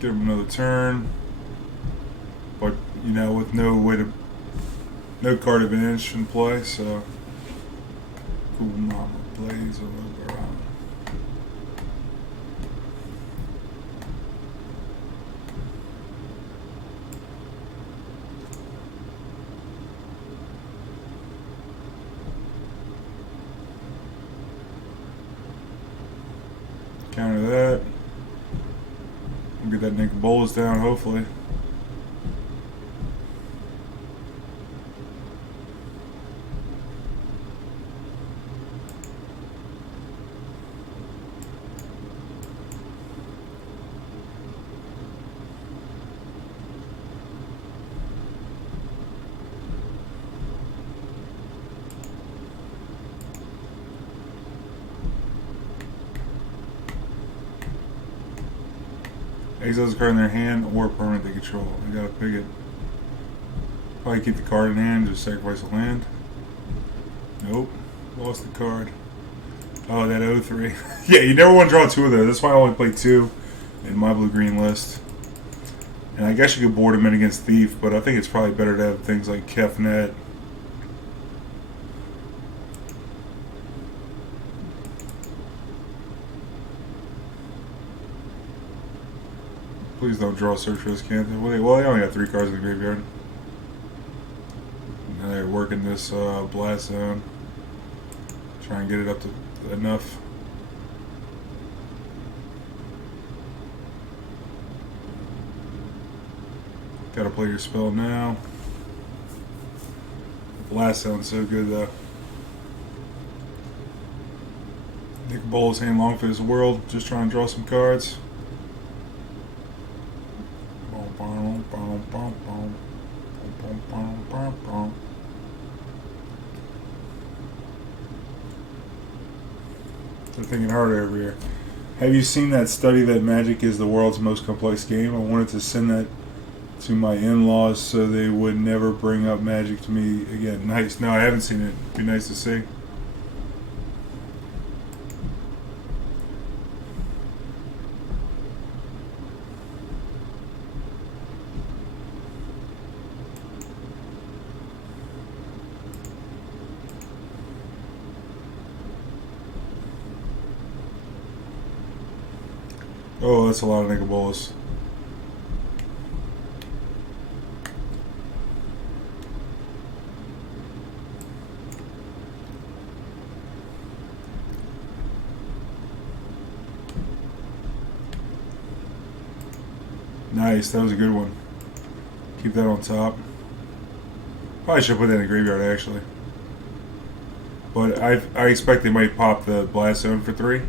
Give him another turn. But, you know, with no card advantage in play, so. Cool mama. Blaze over around. Counter that. We'll get that Nicol Bolas down, hopefully. Exiles a card in their hand or permanent they control. I gotta pick it. Probably keep the card in hand, just sacrifice a land. Nope. Lost the card. Oh, that 0-3. Yeah, you never want to draw two of those. That's why I only play two in my blue-green list. And I guess you could board them in against Thief, but I think it's probably better to have things like Kefnet. Please don't draw search for Azcanta. Well, they only got 3 cards in the graveyard. Now they're working this blast zone. Try and get it up to enough. Gotta play your spell now. Blast sounds so good though. Nicol Bolas hand long for his world. Just trying to draw some cards. They're thinking harder over here. Have you seen that study that Magic is the world's most complex game? I wanted to send that to my in-laws so they would never bring up Magic to me again. Nice. No, I haven't seen it. It'd be nice to see. Oh, that's a lot of Nicol Bolas. Nice, that was a good one. Keep that on top. Probably should put that in the graveyard actually. But I expect they might pop the blast zone for 3.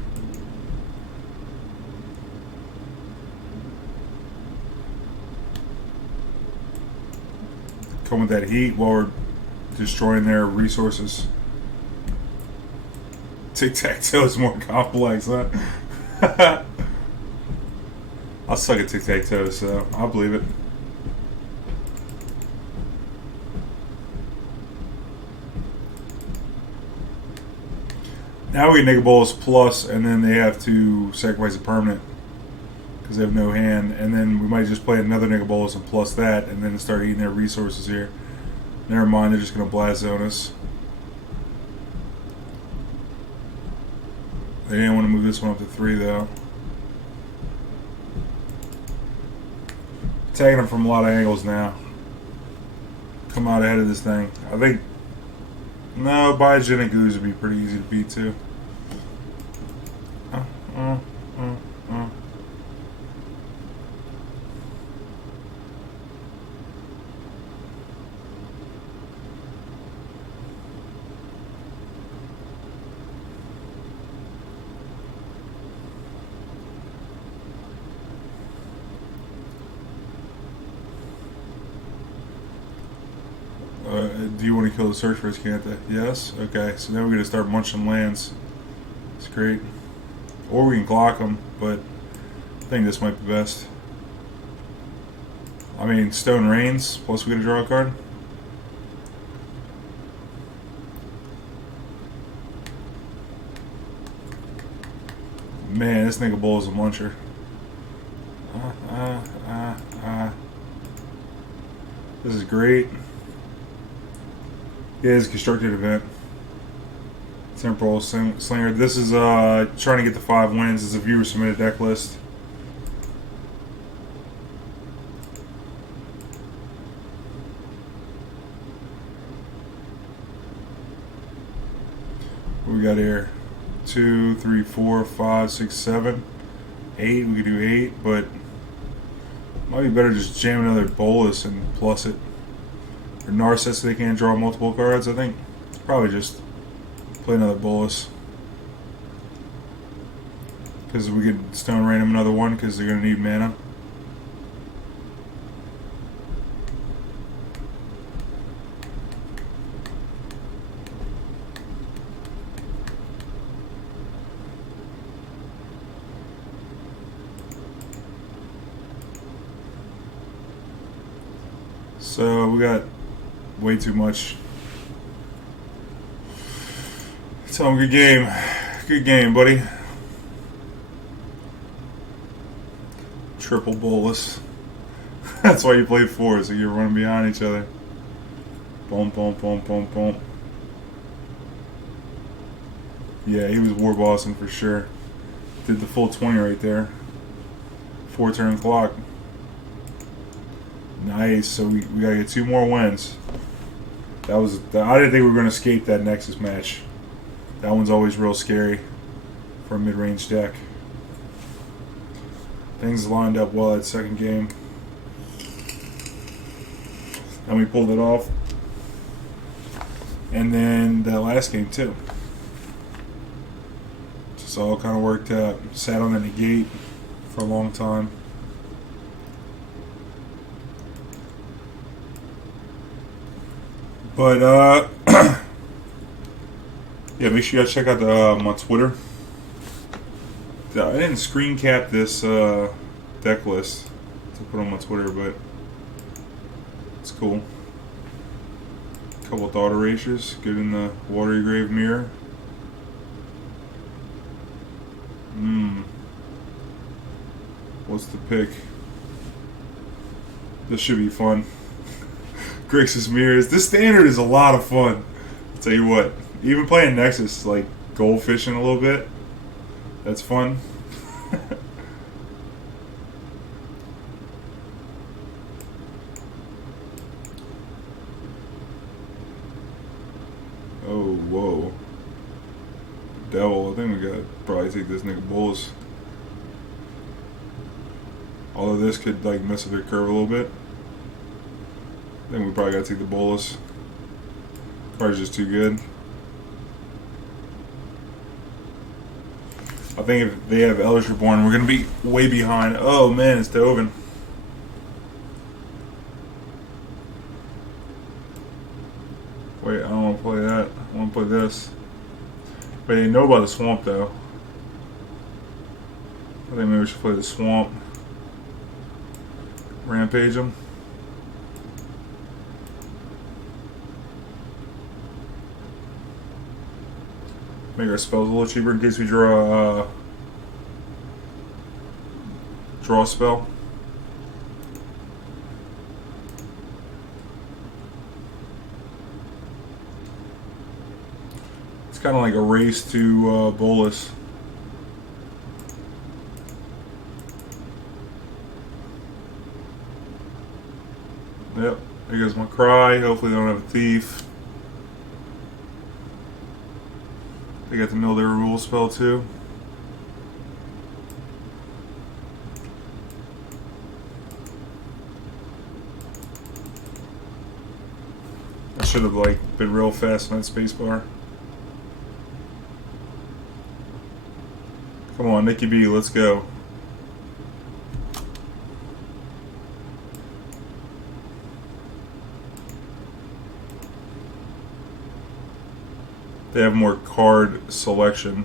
Come with that heat while we're destroying their resources. Tic-tac-toe is more complex, huh? I'll suck at tic-tac-toe, so I'll believe it. Now we get Nicol Bolas plus, and then they have to sacrifice a permanent because they have no hand, and then we might just play another Nicol Bolas and plus that, and then start eating their resources here. Never mind, they're just going to blast zone us. They didn't want to move this one up to 3 though. Tagging them from a lot of angles now. Come out ahead of this thing. I think. No, Biogenic Ooze would be pretty easy to beat too. Do you want to kill the search for Azcanta? Yes? Okay, so now we're going to start munching lands. It's great. Or we can Glock them, but I think this might be best. I mean, Stone Rains, plus we get to draw a card. Man, this Nicol Bolas is a muncher. This is great. It is a constructed event. Temporal Slinger. This is trying to get the 5 wins. It's a viewer submitted deck list. What we got here? 2, 3, 4, 5, 6, 7, 8. We could do 8, but Might be better just jam another Bolas and plus it. Or Narset so they can't draw multiple cards, I think. Probably just play another Bolas. Because we could Stone Random another one because they're going to need mana. So we got way too much. Tell him good game. Good game, buddy. Triple Bolas. That's why you play 4, so you're running behind each other. Boom, boom, boom, boom, boom. Yeah, he was Warbossing for sure. Did the full 20 right there. 4-turn clock. Nice. So we gotta get 2 more wins. I didn't think we were gonna escape that Nexus match. That one's always real scary for a mid-range deck. Things lined up well that second game. And we pulled it off. And then that last game too. Just all kind of worked out. Sat on the Negate for a long time. But yeah, make sure you guys check out my Twitter. I didn't screen cap this deck list to put on my Twitter, but it's cool. A couple of Thought Erasures, good in the Watery Grave mirror. What's the pick? This should be fun. Grixis mirrors. This standard is a lot of fun. I'll tell you what. Even playing Nexus, like goldfishing a little bit. That's fun. Oh, whoa. Bedevil. I think we gotta probably take this nigga Bolas. Although this could like mess with their curve a little bit. I think we probably gotta take the Bolas. Card's just too good. I think if they have Eldritch Reborn, we're gonna be way behind. Oh man, it's Dovin. Wait, I don't want to play that. I want to play this. But they know about the Swamp though. I think maybe we should play the Swamp. Rampage them. Make our spells a little cheaper in case we draw a spell. It's kind of like a race to Bolas. Yep, there goes my Cry. Hopefully they don't have a Thief. They got to mill their rule spell too. I should have like been real fast on that spacebar. Come on, Nikki B, let's go. They have more card selection.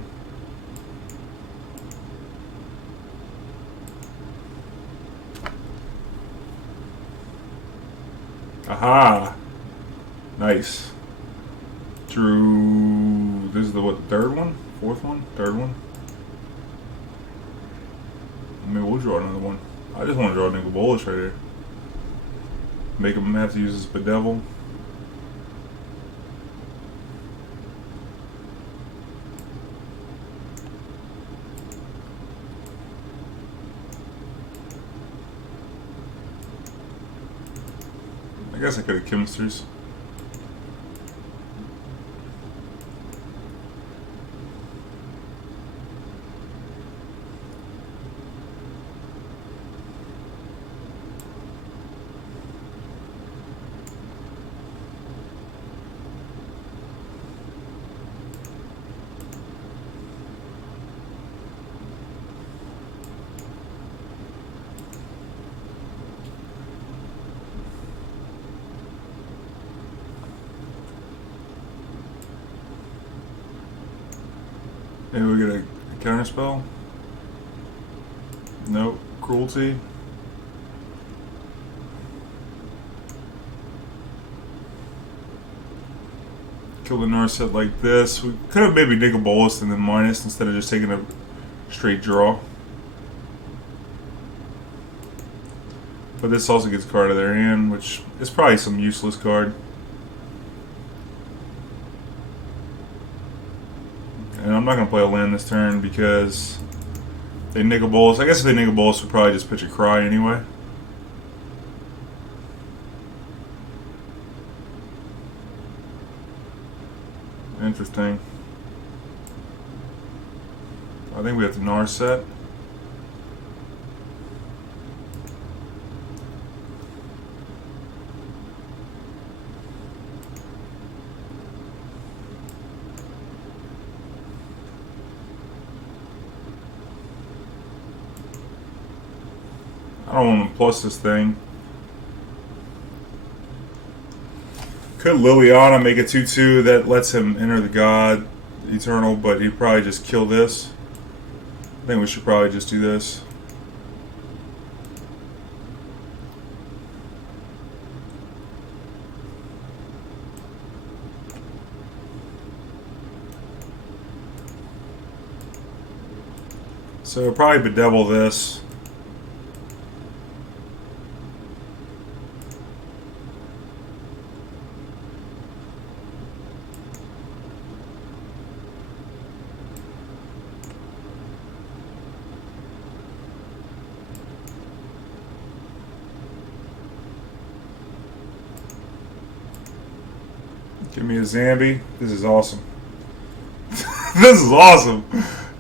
Aha! Nice. Drew. This is the what? Third one? Fourth one? Third one? Maybe we'll draw another one. I just want to draw a Nicol Bolas right here. Make him have to use his Bedevil. I guess I could have Chemisters. Maybe we get a counter spell. Nope. Cruelty. Kill the Narset like this. We could have maybe Nicol Bolas and then minus instead of just taking a straight draw. But this also gets a card of their hand, which is probably some useless card. And I'm not going to play a land this turn because they Nicol Bolas. I guess if they Nicol Bolas, would probably just pitch a Cry anyway. Interesting. I think we have to Narset. I don't want to plus this thing. Could Liliana make a 2/2 that lets him enter the God Eternal, but he'd probably just kill this. I think we should probably just do this. So probably Bedevil this. Give me a Zambi. This is awesome. This is awesome.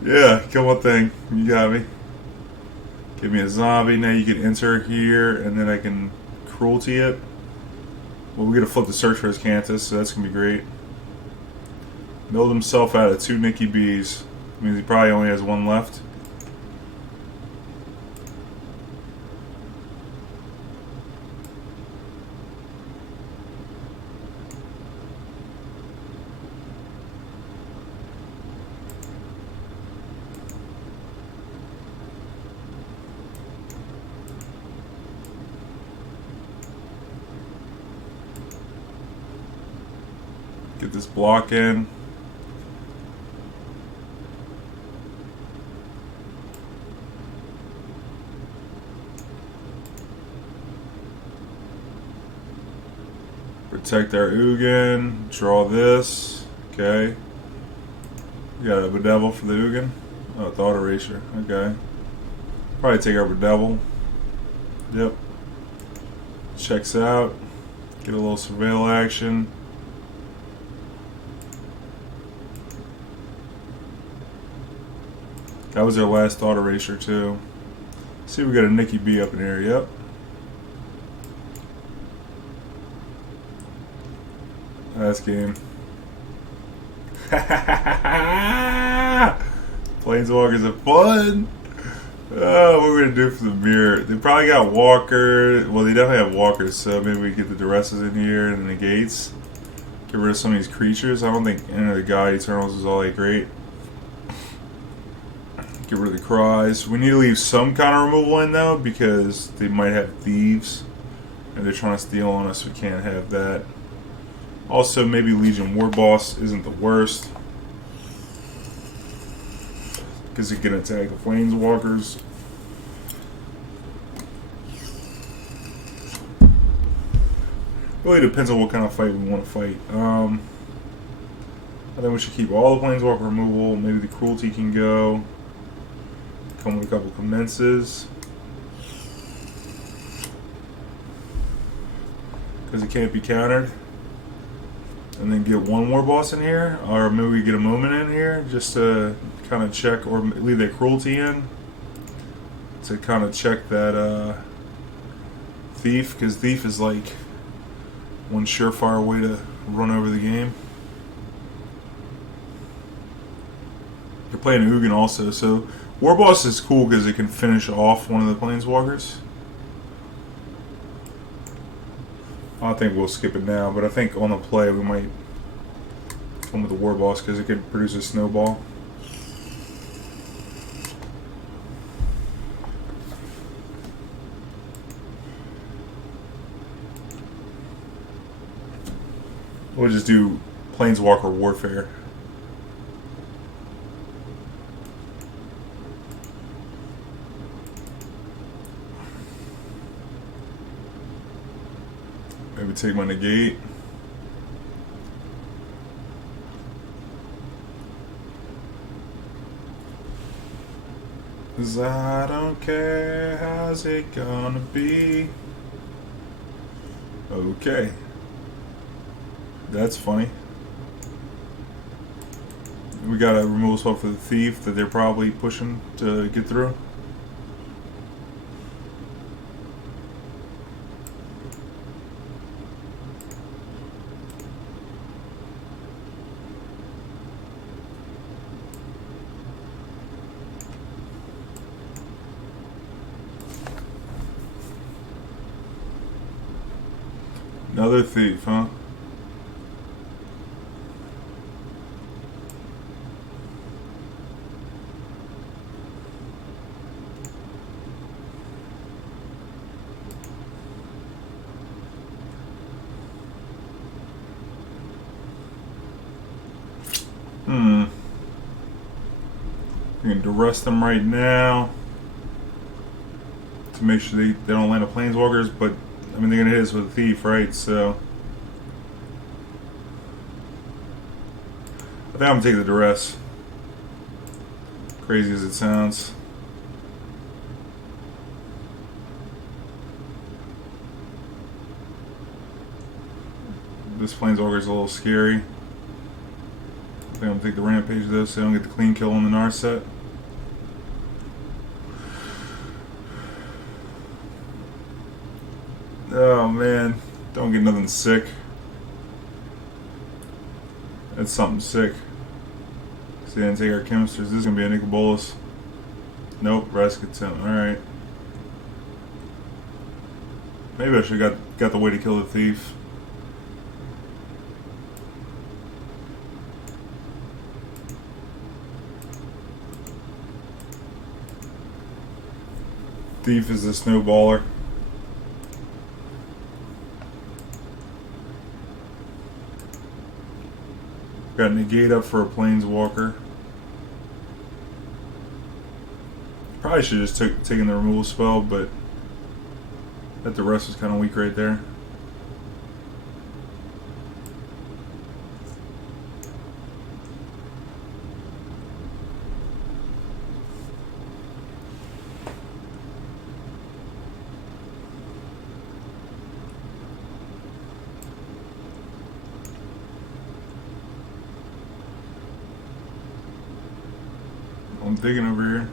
Yeah, kill one thing. You got me. Give me a zombie. Now you can enter here, and then I can Cruelty it. Well, we get to flip the search for Azcanta, so that's going to be great. Milled himself out of 2 Nicky Bs. Means he probably only has 1 left. Get this block in. Protect our Ugin. Draw this. Okay. We got a Bedevil for the Ugin. Oh, Thought Erasure. Okay. Probably take our Bedevil. Yep. Checks out. Get a little surveil action. That was their last Thought Erasure too. See, we got a Nicky B up in here. Yep. That's game. Planeswalkers are fun. Oh, what are we gonna do for the mirror? They probably got Walker. Well, they definitely have Walkers, so maybe we get the Duresses in here and the Negates. Get rid of some of these creatures. I don't think any of the God Eternals is all that great. Get rid of the Cries. We need to leave some counter removal in though, because they might have Thieves and they're trying to steal on us. We can't have that. Also, maybe Legion Warboss isn't the worst because it can attack the Planeswalkers. Really depends on what kind of fight we want to fight. I think we should keep all the Planeswalker removal. Maybe the Cruelty can go. Come with a couple commences. Because it can't be countered. And then get 1 Warboss in here. Or maybe we get a Moment in here just to kind of check, or leave that Cruelty in to kind of check that Thief. Because Thief is like one surefire way to run over the game. They're playing Ugin also, so Warboss is cool because it can finish off one of the Planeswalkers. I think we'll skip it now, but I think on the play we might come with the Warboss because it could produce a snowball. We'll just do Planeswalker Warfare. Maybe take my Negate. Cause I don't care, how's it gonna be? Okay. That's funny. We got a removal spell for the Thief that they're probably pushing to get through. Another Thief, huh? We can Duress them right now to make sure they don't land a Planeswalkers, but I mean, they're going to hit us with a Thief, right? So I think I'm going to take the Duress. Crazy as it sounds. This Planeswalker is a little scary. I think I'm going to take the Rampage though, so I don't get the clean kill on the Narset. Oh man, don't get nothing sick. That's something sick. See, I didn't take our Chemisters. This is gonna be a Nicol Bolas. Nope, Vraska Contempt. Alright. Maybe I should have got the way to kill the Thief. Thief is the snowballer. Got Negate up for a Planeswalker. Probably should have just taken the removal spell, but that Duress was kind of weak right there. I'm digging over here.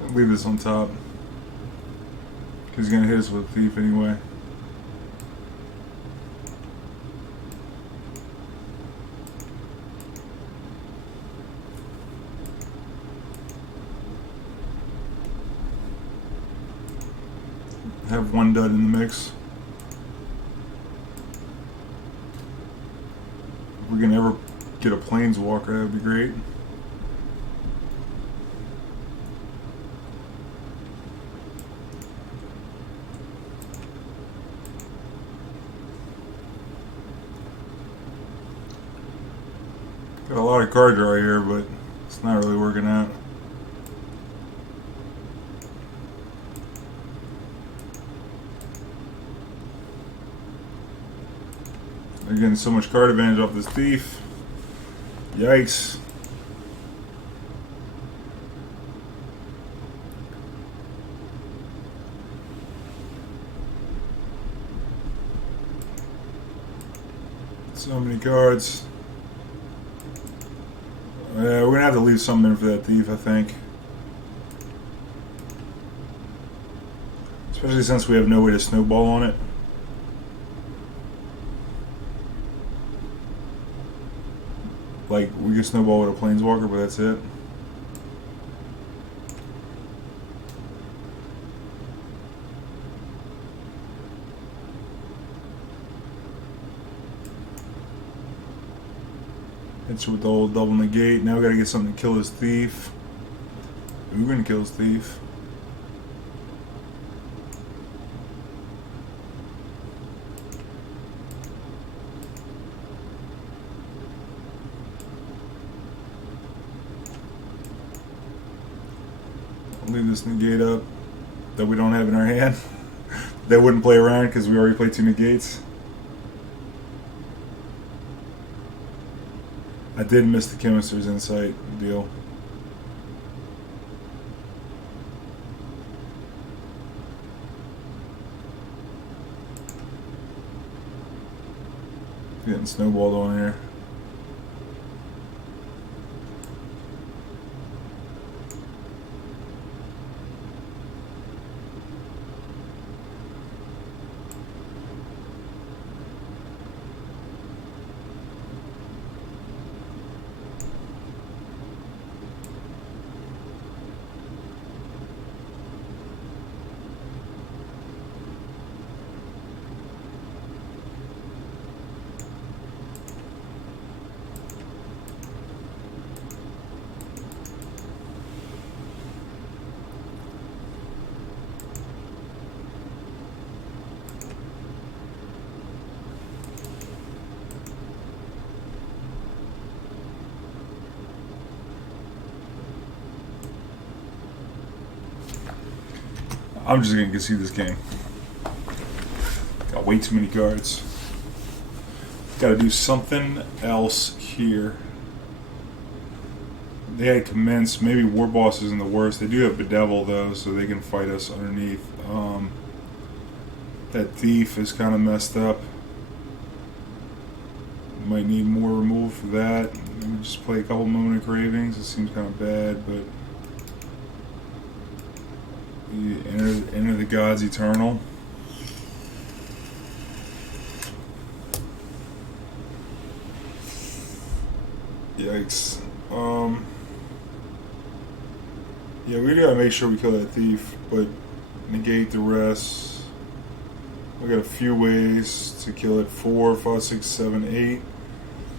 I'll leave this on top. He's gonna hit us with a Thief anyway. Have one dud in the mix. If we can ever get a Planeswalker, that would be great. Got a lot of card draw here, but it's not really working out. They're getting so much card advantage off this Thief. Yikes. So many cards. We're going to have to leave something in for that Thief, I think. Especially since we have no way to snowball on it. Like, we can snowball with a Planeswalker, but that's it. Hits you with the old double negate. Now we gotta get something to kill his thief. Ugin kills thief. I'll leave this negate up that we don't have in our hand. That wouldn't play around because we already played 2 negates. I did miss the Chemister's Insight deal. Getting snowballed on here. I'm just gonna concede this game. Got way too many cards. Gotta do something else here. They had Commence. Maybe Warboss isn't the worst. They do have Bedevil though, so they can fight us underneath. That Thief is kind of messed up. Might need more removal for that. Maybe just play a couple Moment of Cravings. It seems kind of bad, but enter the Gods Eternal. Yikes. Yeah, we gotta make sure we kill that thief, but negate the rest. We got a few ways to kill it. 4, 5, 6, 7, 8.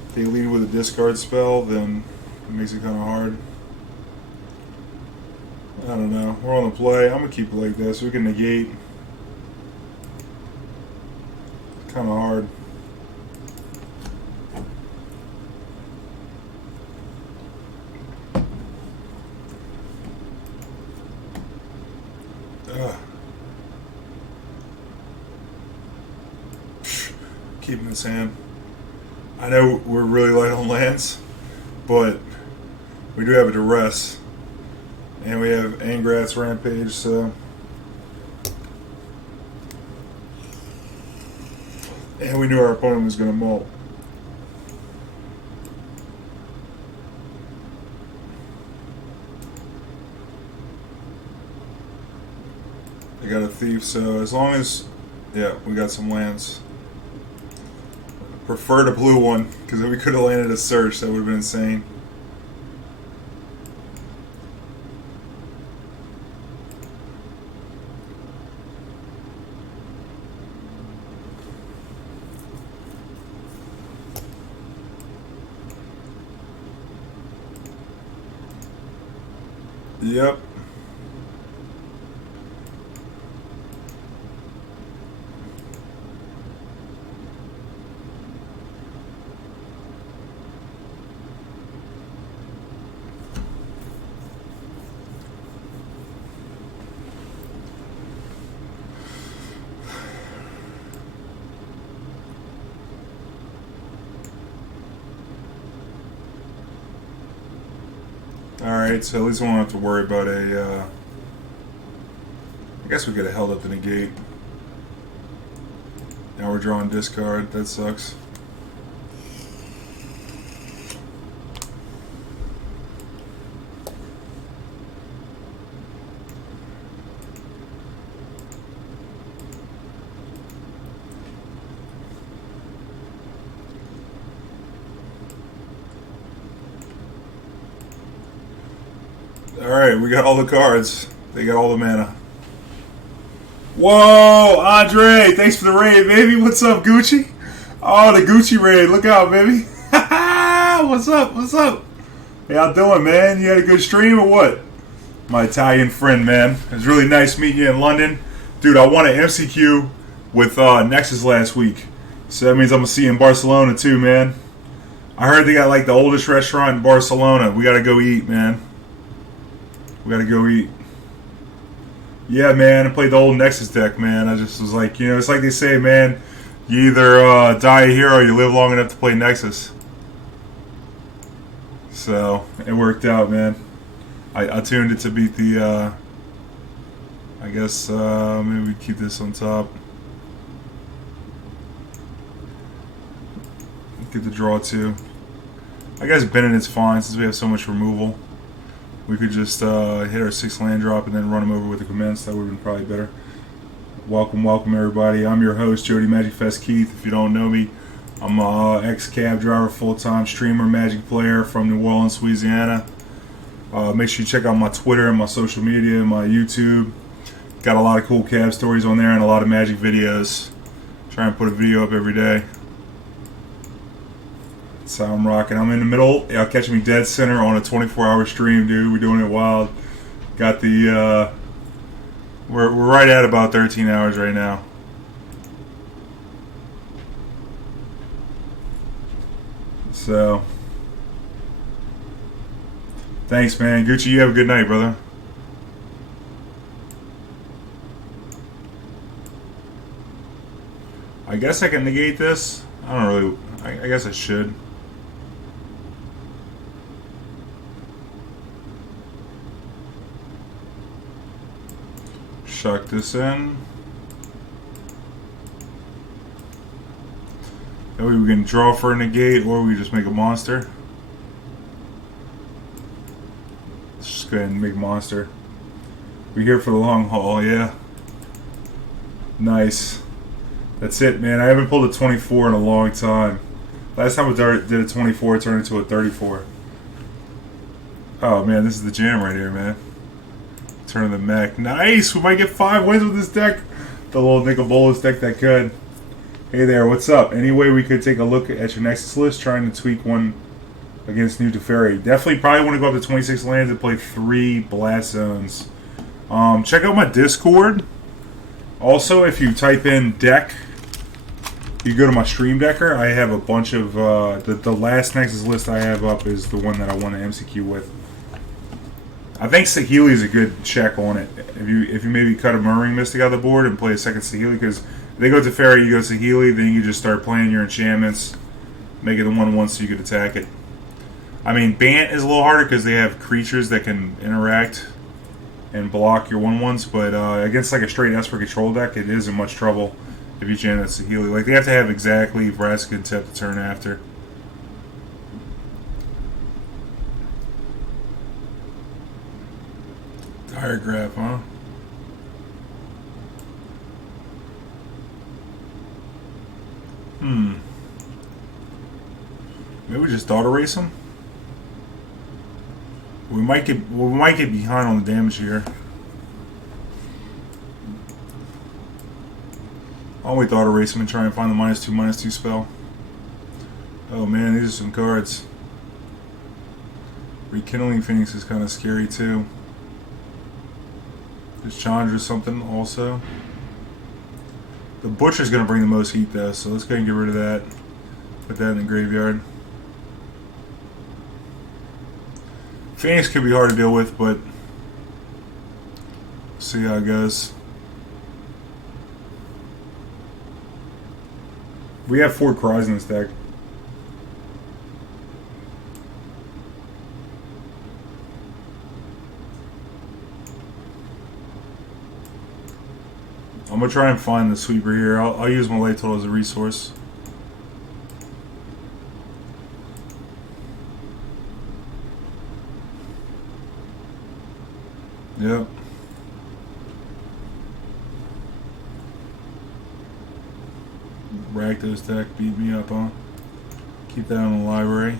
If they lead with a discard spell, then it makes it kind of hard. I don't know. We're on the play. I'm gonna keep it like this. We can negate. Kind of hard. Keeping this hand. I know we're really light on lands, but we do have a Duress. And we have Angrath's Rampage, so. And we knew our opponent was going to molt. I got a thief, so as long as, yeah, we got some lands. Preferred a blue one, because if we could have landed a search, that would have been insane. Yep. Alright, so at least we won't have to worry about a, I guess we could have held up the negate. Now we're drawing discard, that sucks. Alright, we got all the cards. They got all the mana. Whoa, Andre, thanks for the raid, baby. What's up, Gucci? Oh, the Gucci raid. Look out, baby. What's up? What's up? How y'all doing, man? You had a good stream or what? My Italian friend, man. It was really nice meeting you in London. Dude, I won an MCQ with Nexus last week. So that means I'm going to see you in Barcelona too, man. I heard they got like the oldest restaurant in Barcelona. We got to go eat, man. We got to go eat. Yeah, man. I played the old Nexus deck, man. I just was like, you know, it's like they say, man. You either die a hero or you live long enough to play Nexus. So, it worked out, man. I tuned it to beat the, I guess, maybe we keep this on top. Get the draw too. I guess Bennett's fine since we have so much removal. We could just hit our 6 land drop and then run them over with the Commence. That would have been probably better. Welcome, welcome everybody. I'm your host, Jody Magic Fest Keith. If you don't know me, I'm a ex-cab driver, full-time streamer, Magic player from New Orleans, Louisiana. Make sure you check out my Twitter and my social media and my YouTube. Got a lot of cool cab stories on there and a lot of Magic videos. Try and put a video up every day. That's how I'm rocking. I'm in the middle. Y'all catch me dead center on a 24-hour stream, dude. We're doing it wild. Got the... We're right at about 13 hours right now. So, thanks, man. Gucci, you have a good night, brother. I guess I can negate this. I don't really... I guess I should. Chuck this in. That way we can draw for a negate, or we just make a monster. Let's just go ahead and make a monster. We're here for the long haul, yeah. Nice. That's it, man. I haven't pulled a 24 in a long time. Last time I did a 24, it turned into a 34. Oh, man, this is the jam right here, man. Turn the mech. Nice! We might get 5 wins with this deck. The little Nicol Bolas deck that could. Hey there, what's up? Any way we could take a look at your Nexus list, trying to tweak one against New Teferi? Definitely probably want to go up to 26 lands and play 3 blast zones. Check out my Discord. Also, if you type in deck, you go to my stream decker. I have a bunch of the last Nexus list I have up is the one that I won an MCQ with. I think Saheeli is a good check on it. If you maybe cut a Murmuring Mystic out of the board and play a second Saheeli, because if they go to Fairy, you go Saheeli, then you just start playing your enchantments, make it a 1/1 so you could attack it. I mean, Bant is a little harder because they have creatures that can interact and block your 1/1s, but against like a straight Esper control deck, it isn't much trouble if you jam that Saheeli. Like, they have to have exactly Vraska Contempt the turn after. Diagraph, huh? Maybe we just Thought Erase him? We might get behind on the damage here. I'll wait Thought Erase him and try and find the -2/-2 spell. Oh man, these are some cards. Rekindling Phoenix is kind of scary too. There's Chandra something also. The Butcher's going to bring the most heat though, so let's go ahead and get rid of that. Put that in the graveyard. Phoenix could be hard to deal with, but see how it goes. We have 4 Cries in this deck. I'm going to try and find the sweeper here. I'll use my late total as a resource. Yep. Rakdos deck beat me up, huh? Keep that in the library.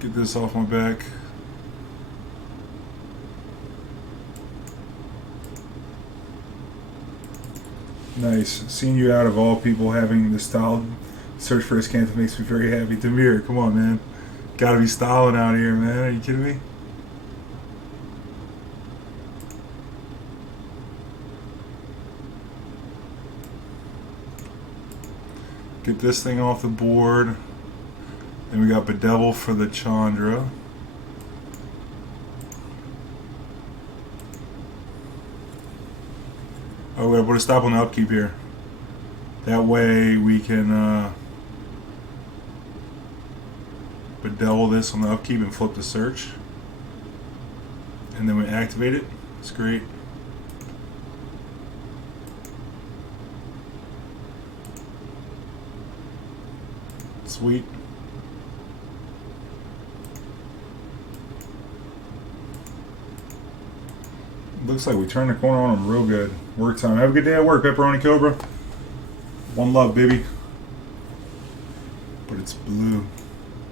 Get this off my back. Nice. Seeing you out of all people having the style search for Azcanta makes me very happy. Demir, come on, man. Gotta be styling out here, man. Are you kidding me? Get this thing off the board. Then we got Bedevil for the Chandra. Oh, we're able to stop on the upkeep here. That way we can Bedevil this on the upkeep and flip the search. And then we activate it. It's great. Sweet. Looks like we turned the corner on them real good. Work time. Have a good day at work, Pepperoni Cobra. One love, baby. But it's blue.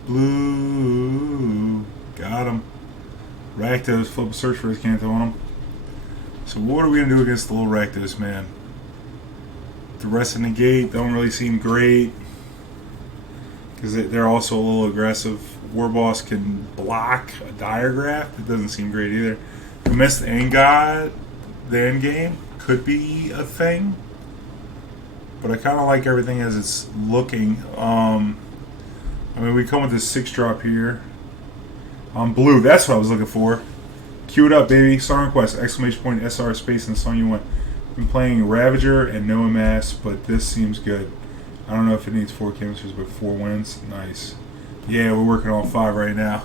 Blue. Got him. Rakdos. Flip a search for his Azcanta on him. So what are we going to do against the little Rakdos, man? Duress and Negate don't really seem great. Because they're also a little aggressive. Warboss can block a Diagraph. It doesn't seem great either. Commence the Endgame could be a thing, but I kind of like everything as it's looking. I mean, we come with this 6-drop here. Blue, that's what I was looking for. Cue it up, baby. Song request, exclamation point, SR space, and the song you want. I'm playing Ravager and no Mass, but this seems good. I don't know if it needs 4 chemistries, but 4 wins. Nice. Yeah, we're working on 5 right now.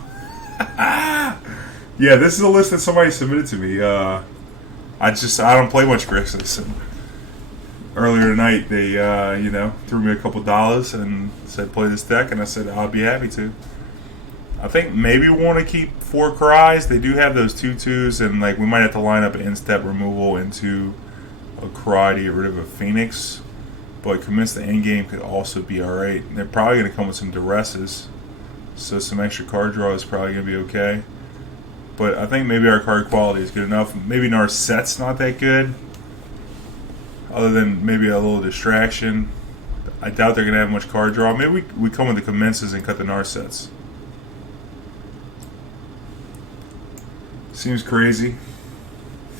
Yeah, this is a list that somebody submitted to me. I don't play much Grixis. And earlier tonight, they threw me a couple dollars and said play this deck, and I said I'll be happy to. I think maybe we want to keep 4 Cries. They do have those 2/2s, and like we might have to line up an in-step removal into a Cry to get rid of a Phoenix. But Commence the Endgame could also be alright. They're probably going to come with some Duresses, so some extra card draw is probably going to be okay. But I think maybe our card quality is good enough. Maybe Narset's not that good, other than maybe a little distraction. I doubt they're going to have much card draw. Maybe we come with the Commences and cut the Narsets. Seems crazy.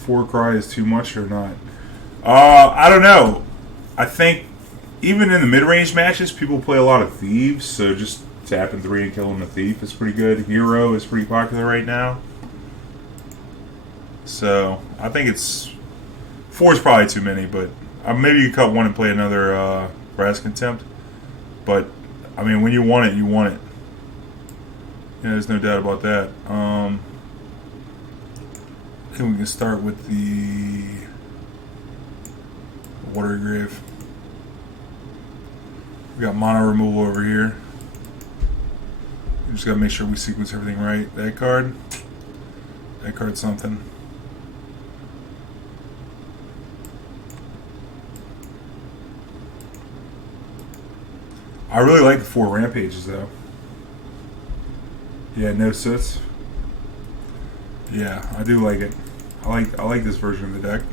4 Cry is too much or not? I don't know. I think even in the mid-range matches, people play a lot of Thieves, so just tapping 3 and killing the Thief is pretty good. Hero is pretty popular right now. So, I think 4 is probably too many, but maybe you cut 1 and play another Vraska Contempt. But, I mean, when you want it, you want it. Yeah, there's no doubt about that. I think we can start with the Watery Grave. We got mono removal over here. We just gotta make sure we sequence everything right. That card's something. I really like the 4 Rampages though. Yeah, no soots. Yeah, I do like it. I like this version of the deck.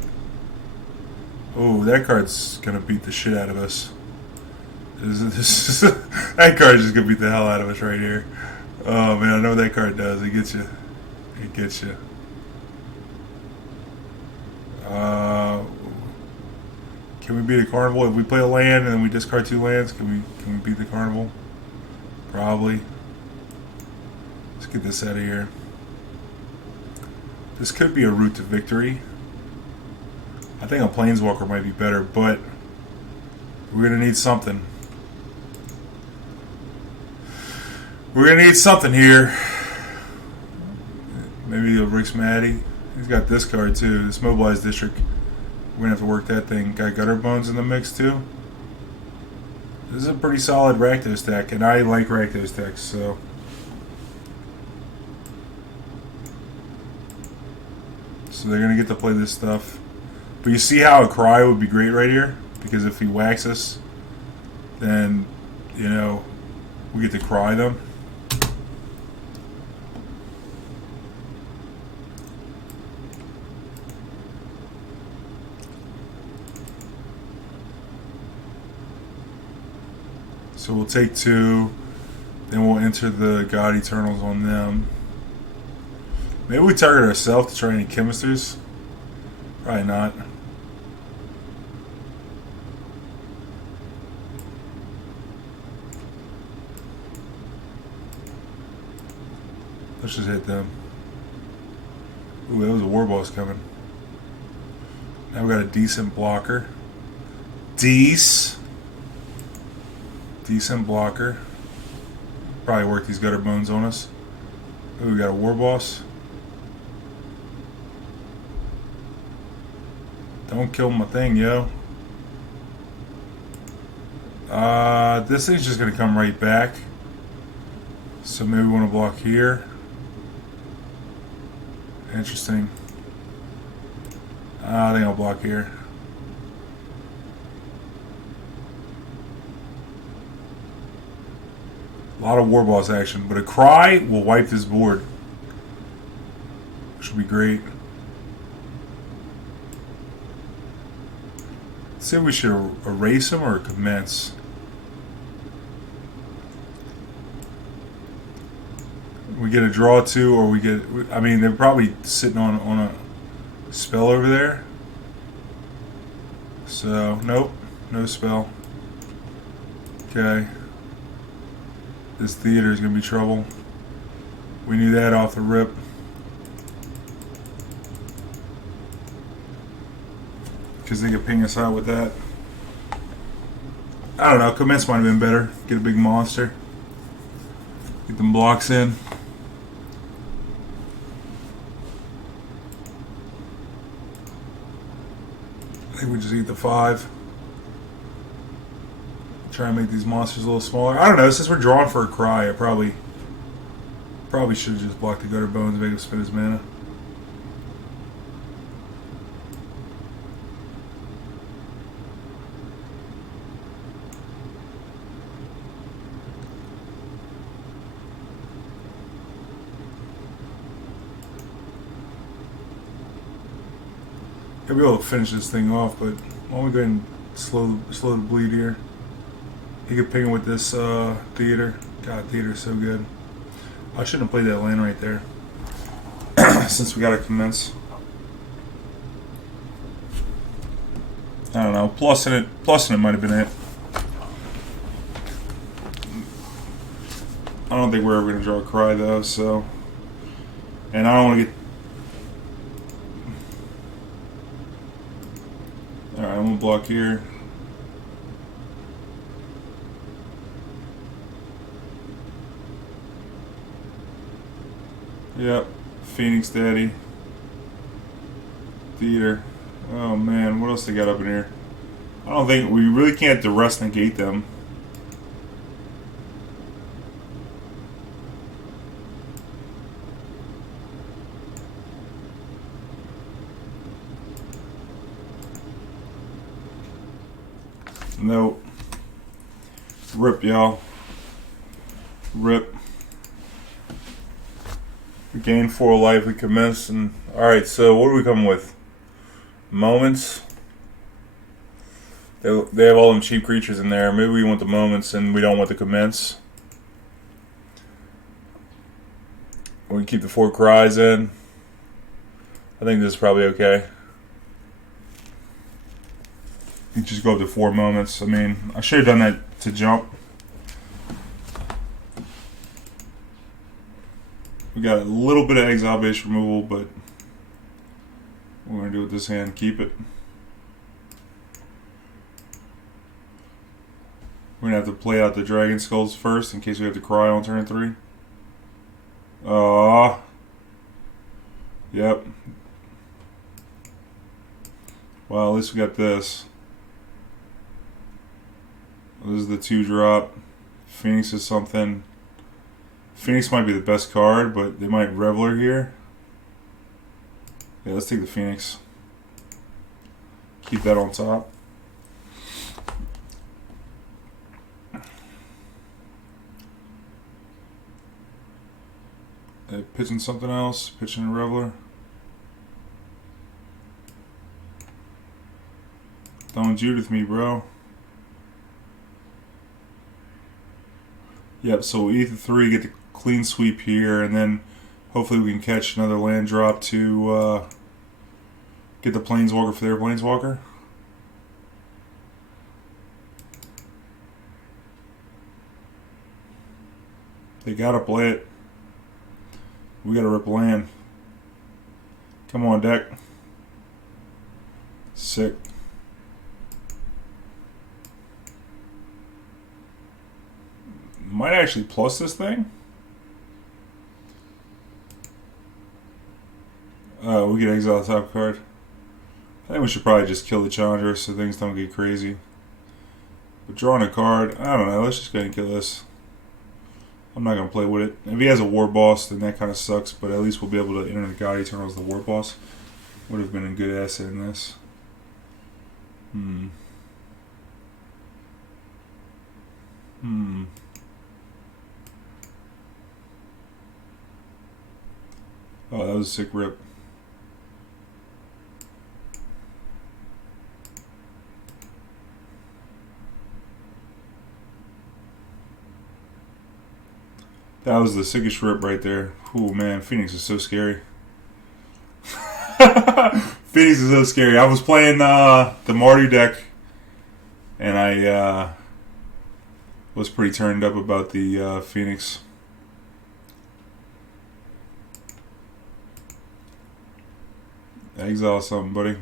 Oh, that card's gonna beat the shit out of us. That card's just gonna beat the hell out of us right here. Oh man, I know what that card does. It gets you. It gets you. Can we beat a Carnival? If we play a land and then we discard 2 lands, can we beat the Carnival? Probably. Let's get this out of here. This could be a route to victory. I think a Planeswalker might be better, but we're gonna need something. We're gonna need something here. Maybe a Rix Maddie. He's got this card too. This Mobilized District. We're gonna have to work that thing. Got Gutter Bones in the mix too. This is a pretty solid Rakdos deck, and I like Rakdos decks, so. So they're gonna get to play this stuff. But you see how a Cry would be great right here? Because if he whacks us, then, you know, we get to Cry them. So we'll take 2. Then we'll enter the God Eternals on them. Maybe we target ourselves to try any Chemisters. Probably not. Let's just hit them. Ooh, that was a Warboss coming. Now we got a decent blocker. Decent blocker. Probably work these gutter bones on us. Ooh, we got a Warboss. Don't kill my thing, yo. This thing's just gonna come right back. So maybe we want to block here. Interesting. I think I'll block here. A lot of Warboss action, but a Cry will wipe this board. Which will be great. Let's see if we should erase them or commence. We get a draw 2, or we get... I mean, they're probably sitting on a spell over there. So, nope. No spell. Okay. This theater is going to be trouble. We knew that off the rip. Because they could ping us out with that. I don't know. Commence might have been better. Get a big monster. Get them blocks in. I think we just eat the 5. Try and make these monsters a little smaller. I don't know. Since we're drawing for a Cry, I probably should have just blocked the gutter bones and make him spend his mana. I'll be able to finish this thing off, but why don't we go ahead and slow the bleed here. He could ping him with this theater. God, theater is so good. I shouldn't have played that land right there. Since we got to commence. I don't know. Plus in it might have been it. I don't think we're ever going to draw a Cry though, so. And I don't want to get. Alright, I'm going to block here. Yep. Phoenix Daddy. Theater. Oh man, what else they got up in here? I don't think we really can't Duress negate them. Nope. Rip, y'all. Rip. We gained 4 life, we commence, and alright, so what are we coming with? Moments. They have all them cheap creatures in there. Maybe we want the moments and we don't want the commence. We can keep the 4 Cries in. I think this is probably okay. You just go up to 4 moments. I mean, I should have done that to jump. We got a little bit of exile base removal, but we're going to do with this hand, keep it. We're going to have to play out the Dragonskulls first in case we have to Cry on turn 3. Yep. Well, at least we got this. This is the 2-drop. Phoenix is something. Phoenix might be the best card, but they might Reveler here. Yeah, let's take the Phoenix. Keep that on top. Pitching something else. Pitching a Reveler. Don't Judith me, bro. Yep, so we eat the 3, get the clean sweep here, and then hopefully we can catch another land drop to get the Planeswalker for their Planeswalker. They gotta play it. We gotta rip land. Come on, deck. Sick. Might actually plus this thing. We get exile the top card. I think we should probably just kill the challenger so things don't get crazy. But drawing a card, I don't know. Let's just go ahead and kill this. I'm not going to play with it. If he has a Warboss, then that kind of sucks, but at least we'll be able to enter the God Eternal as the Warboss. Would have been a good asset in this. Oh, that was a sick rip. That was the sickest rip right there. Oh man, Phoenix is so scary. Phoenix is so scary. I was playing the Marty deck, and I was pretty turned up about the Phoenix. Exile something, buddy.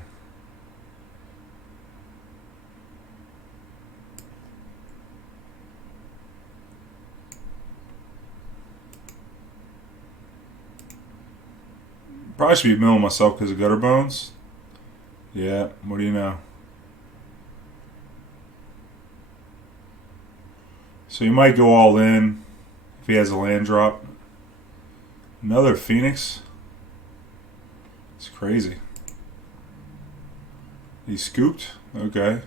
Probably should be milling myself because of gutter bones. Yeah, what do you know? So you might go all in if he has a land drop. Another Phoenix. It's crazy. He scooped? Okay.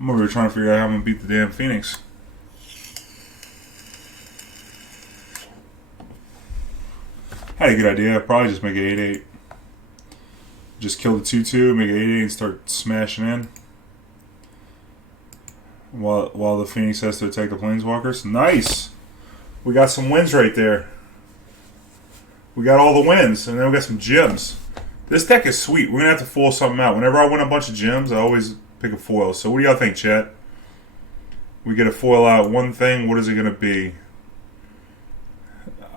I'm over here trying to figure out how I'm going to beat the damn Phoenix. Had a good idea. I'd probably just make it 8-8. Just kill the 2-2, make it 8-8 and start smashing in. While the Phoenix has to attack the Planeswalkers. Nice! We got some wins right there. We got all the wins, and then we got some gems. This deck is sweet. We're going to have to foil something out. Whenever I win a bunch of gems, I always pick a foil. So what do y'all think, chat? We get a foil out one thing. What is it going to be?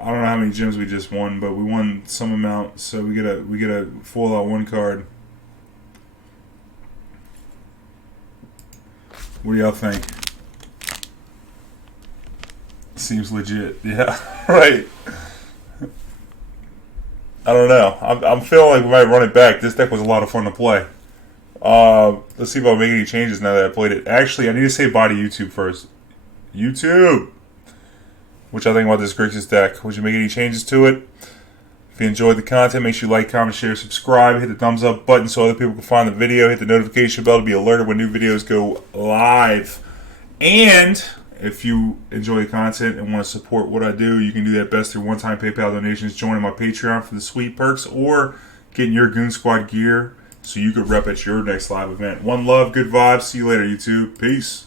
I don't know how many gems we just won, but we won some amount. So we get a foil out one card. What do y'all think? Seems legit. Yeah, right. I don't know. I'm feeling like we might run it back. This deck was a lot of fun to play. Let's see if I'll make any changes now that I played it. Actually, I need to say bye to YouTube first. YouTube! What y'all think about this Grixis deck? Would you make any changes to it? If you enjoyed the content, make sure you like, comment, share, subscribe. Hit the thumbs up button so other people can find the video. Hit the notification bell to be alerted when new videos go live. And if you enjoy the content and want to support what I do, you can do that best through one-time PayPal donations, joining my Patreon for the sweet perks, or getting your Goon Squad gear so you could rep at your next live event. One love, good vibes. See you later, YouTube. Peace.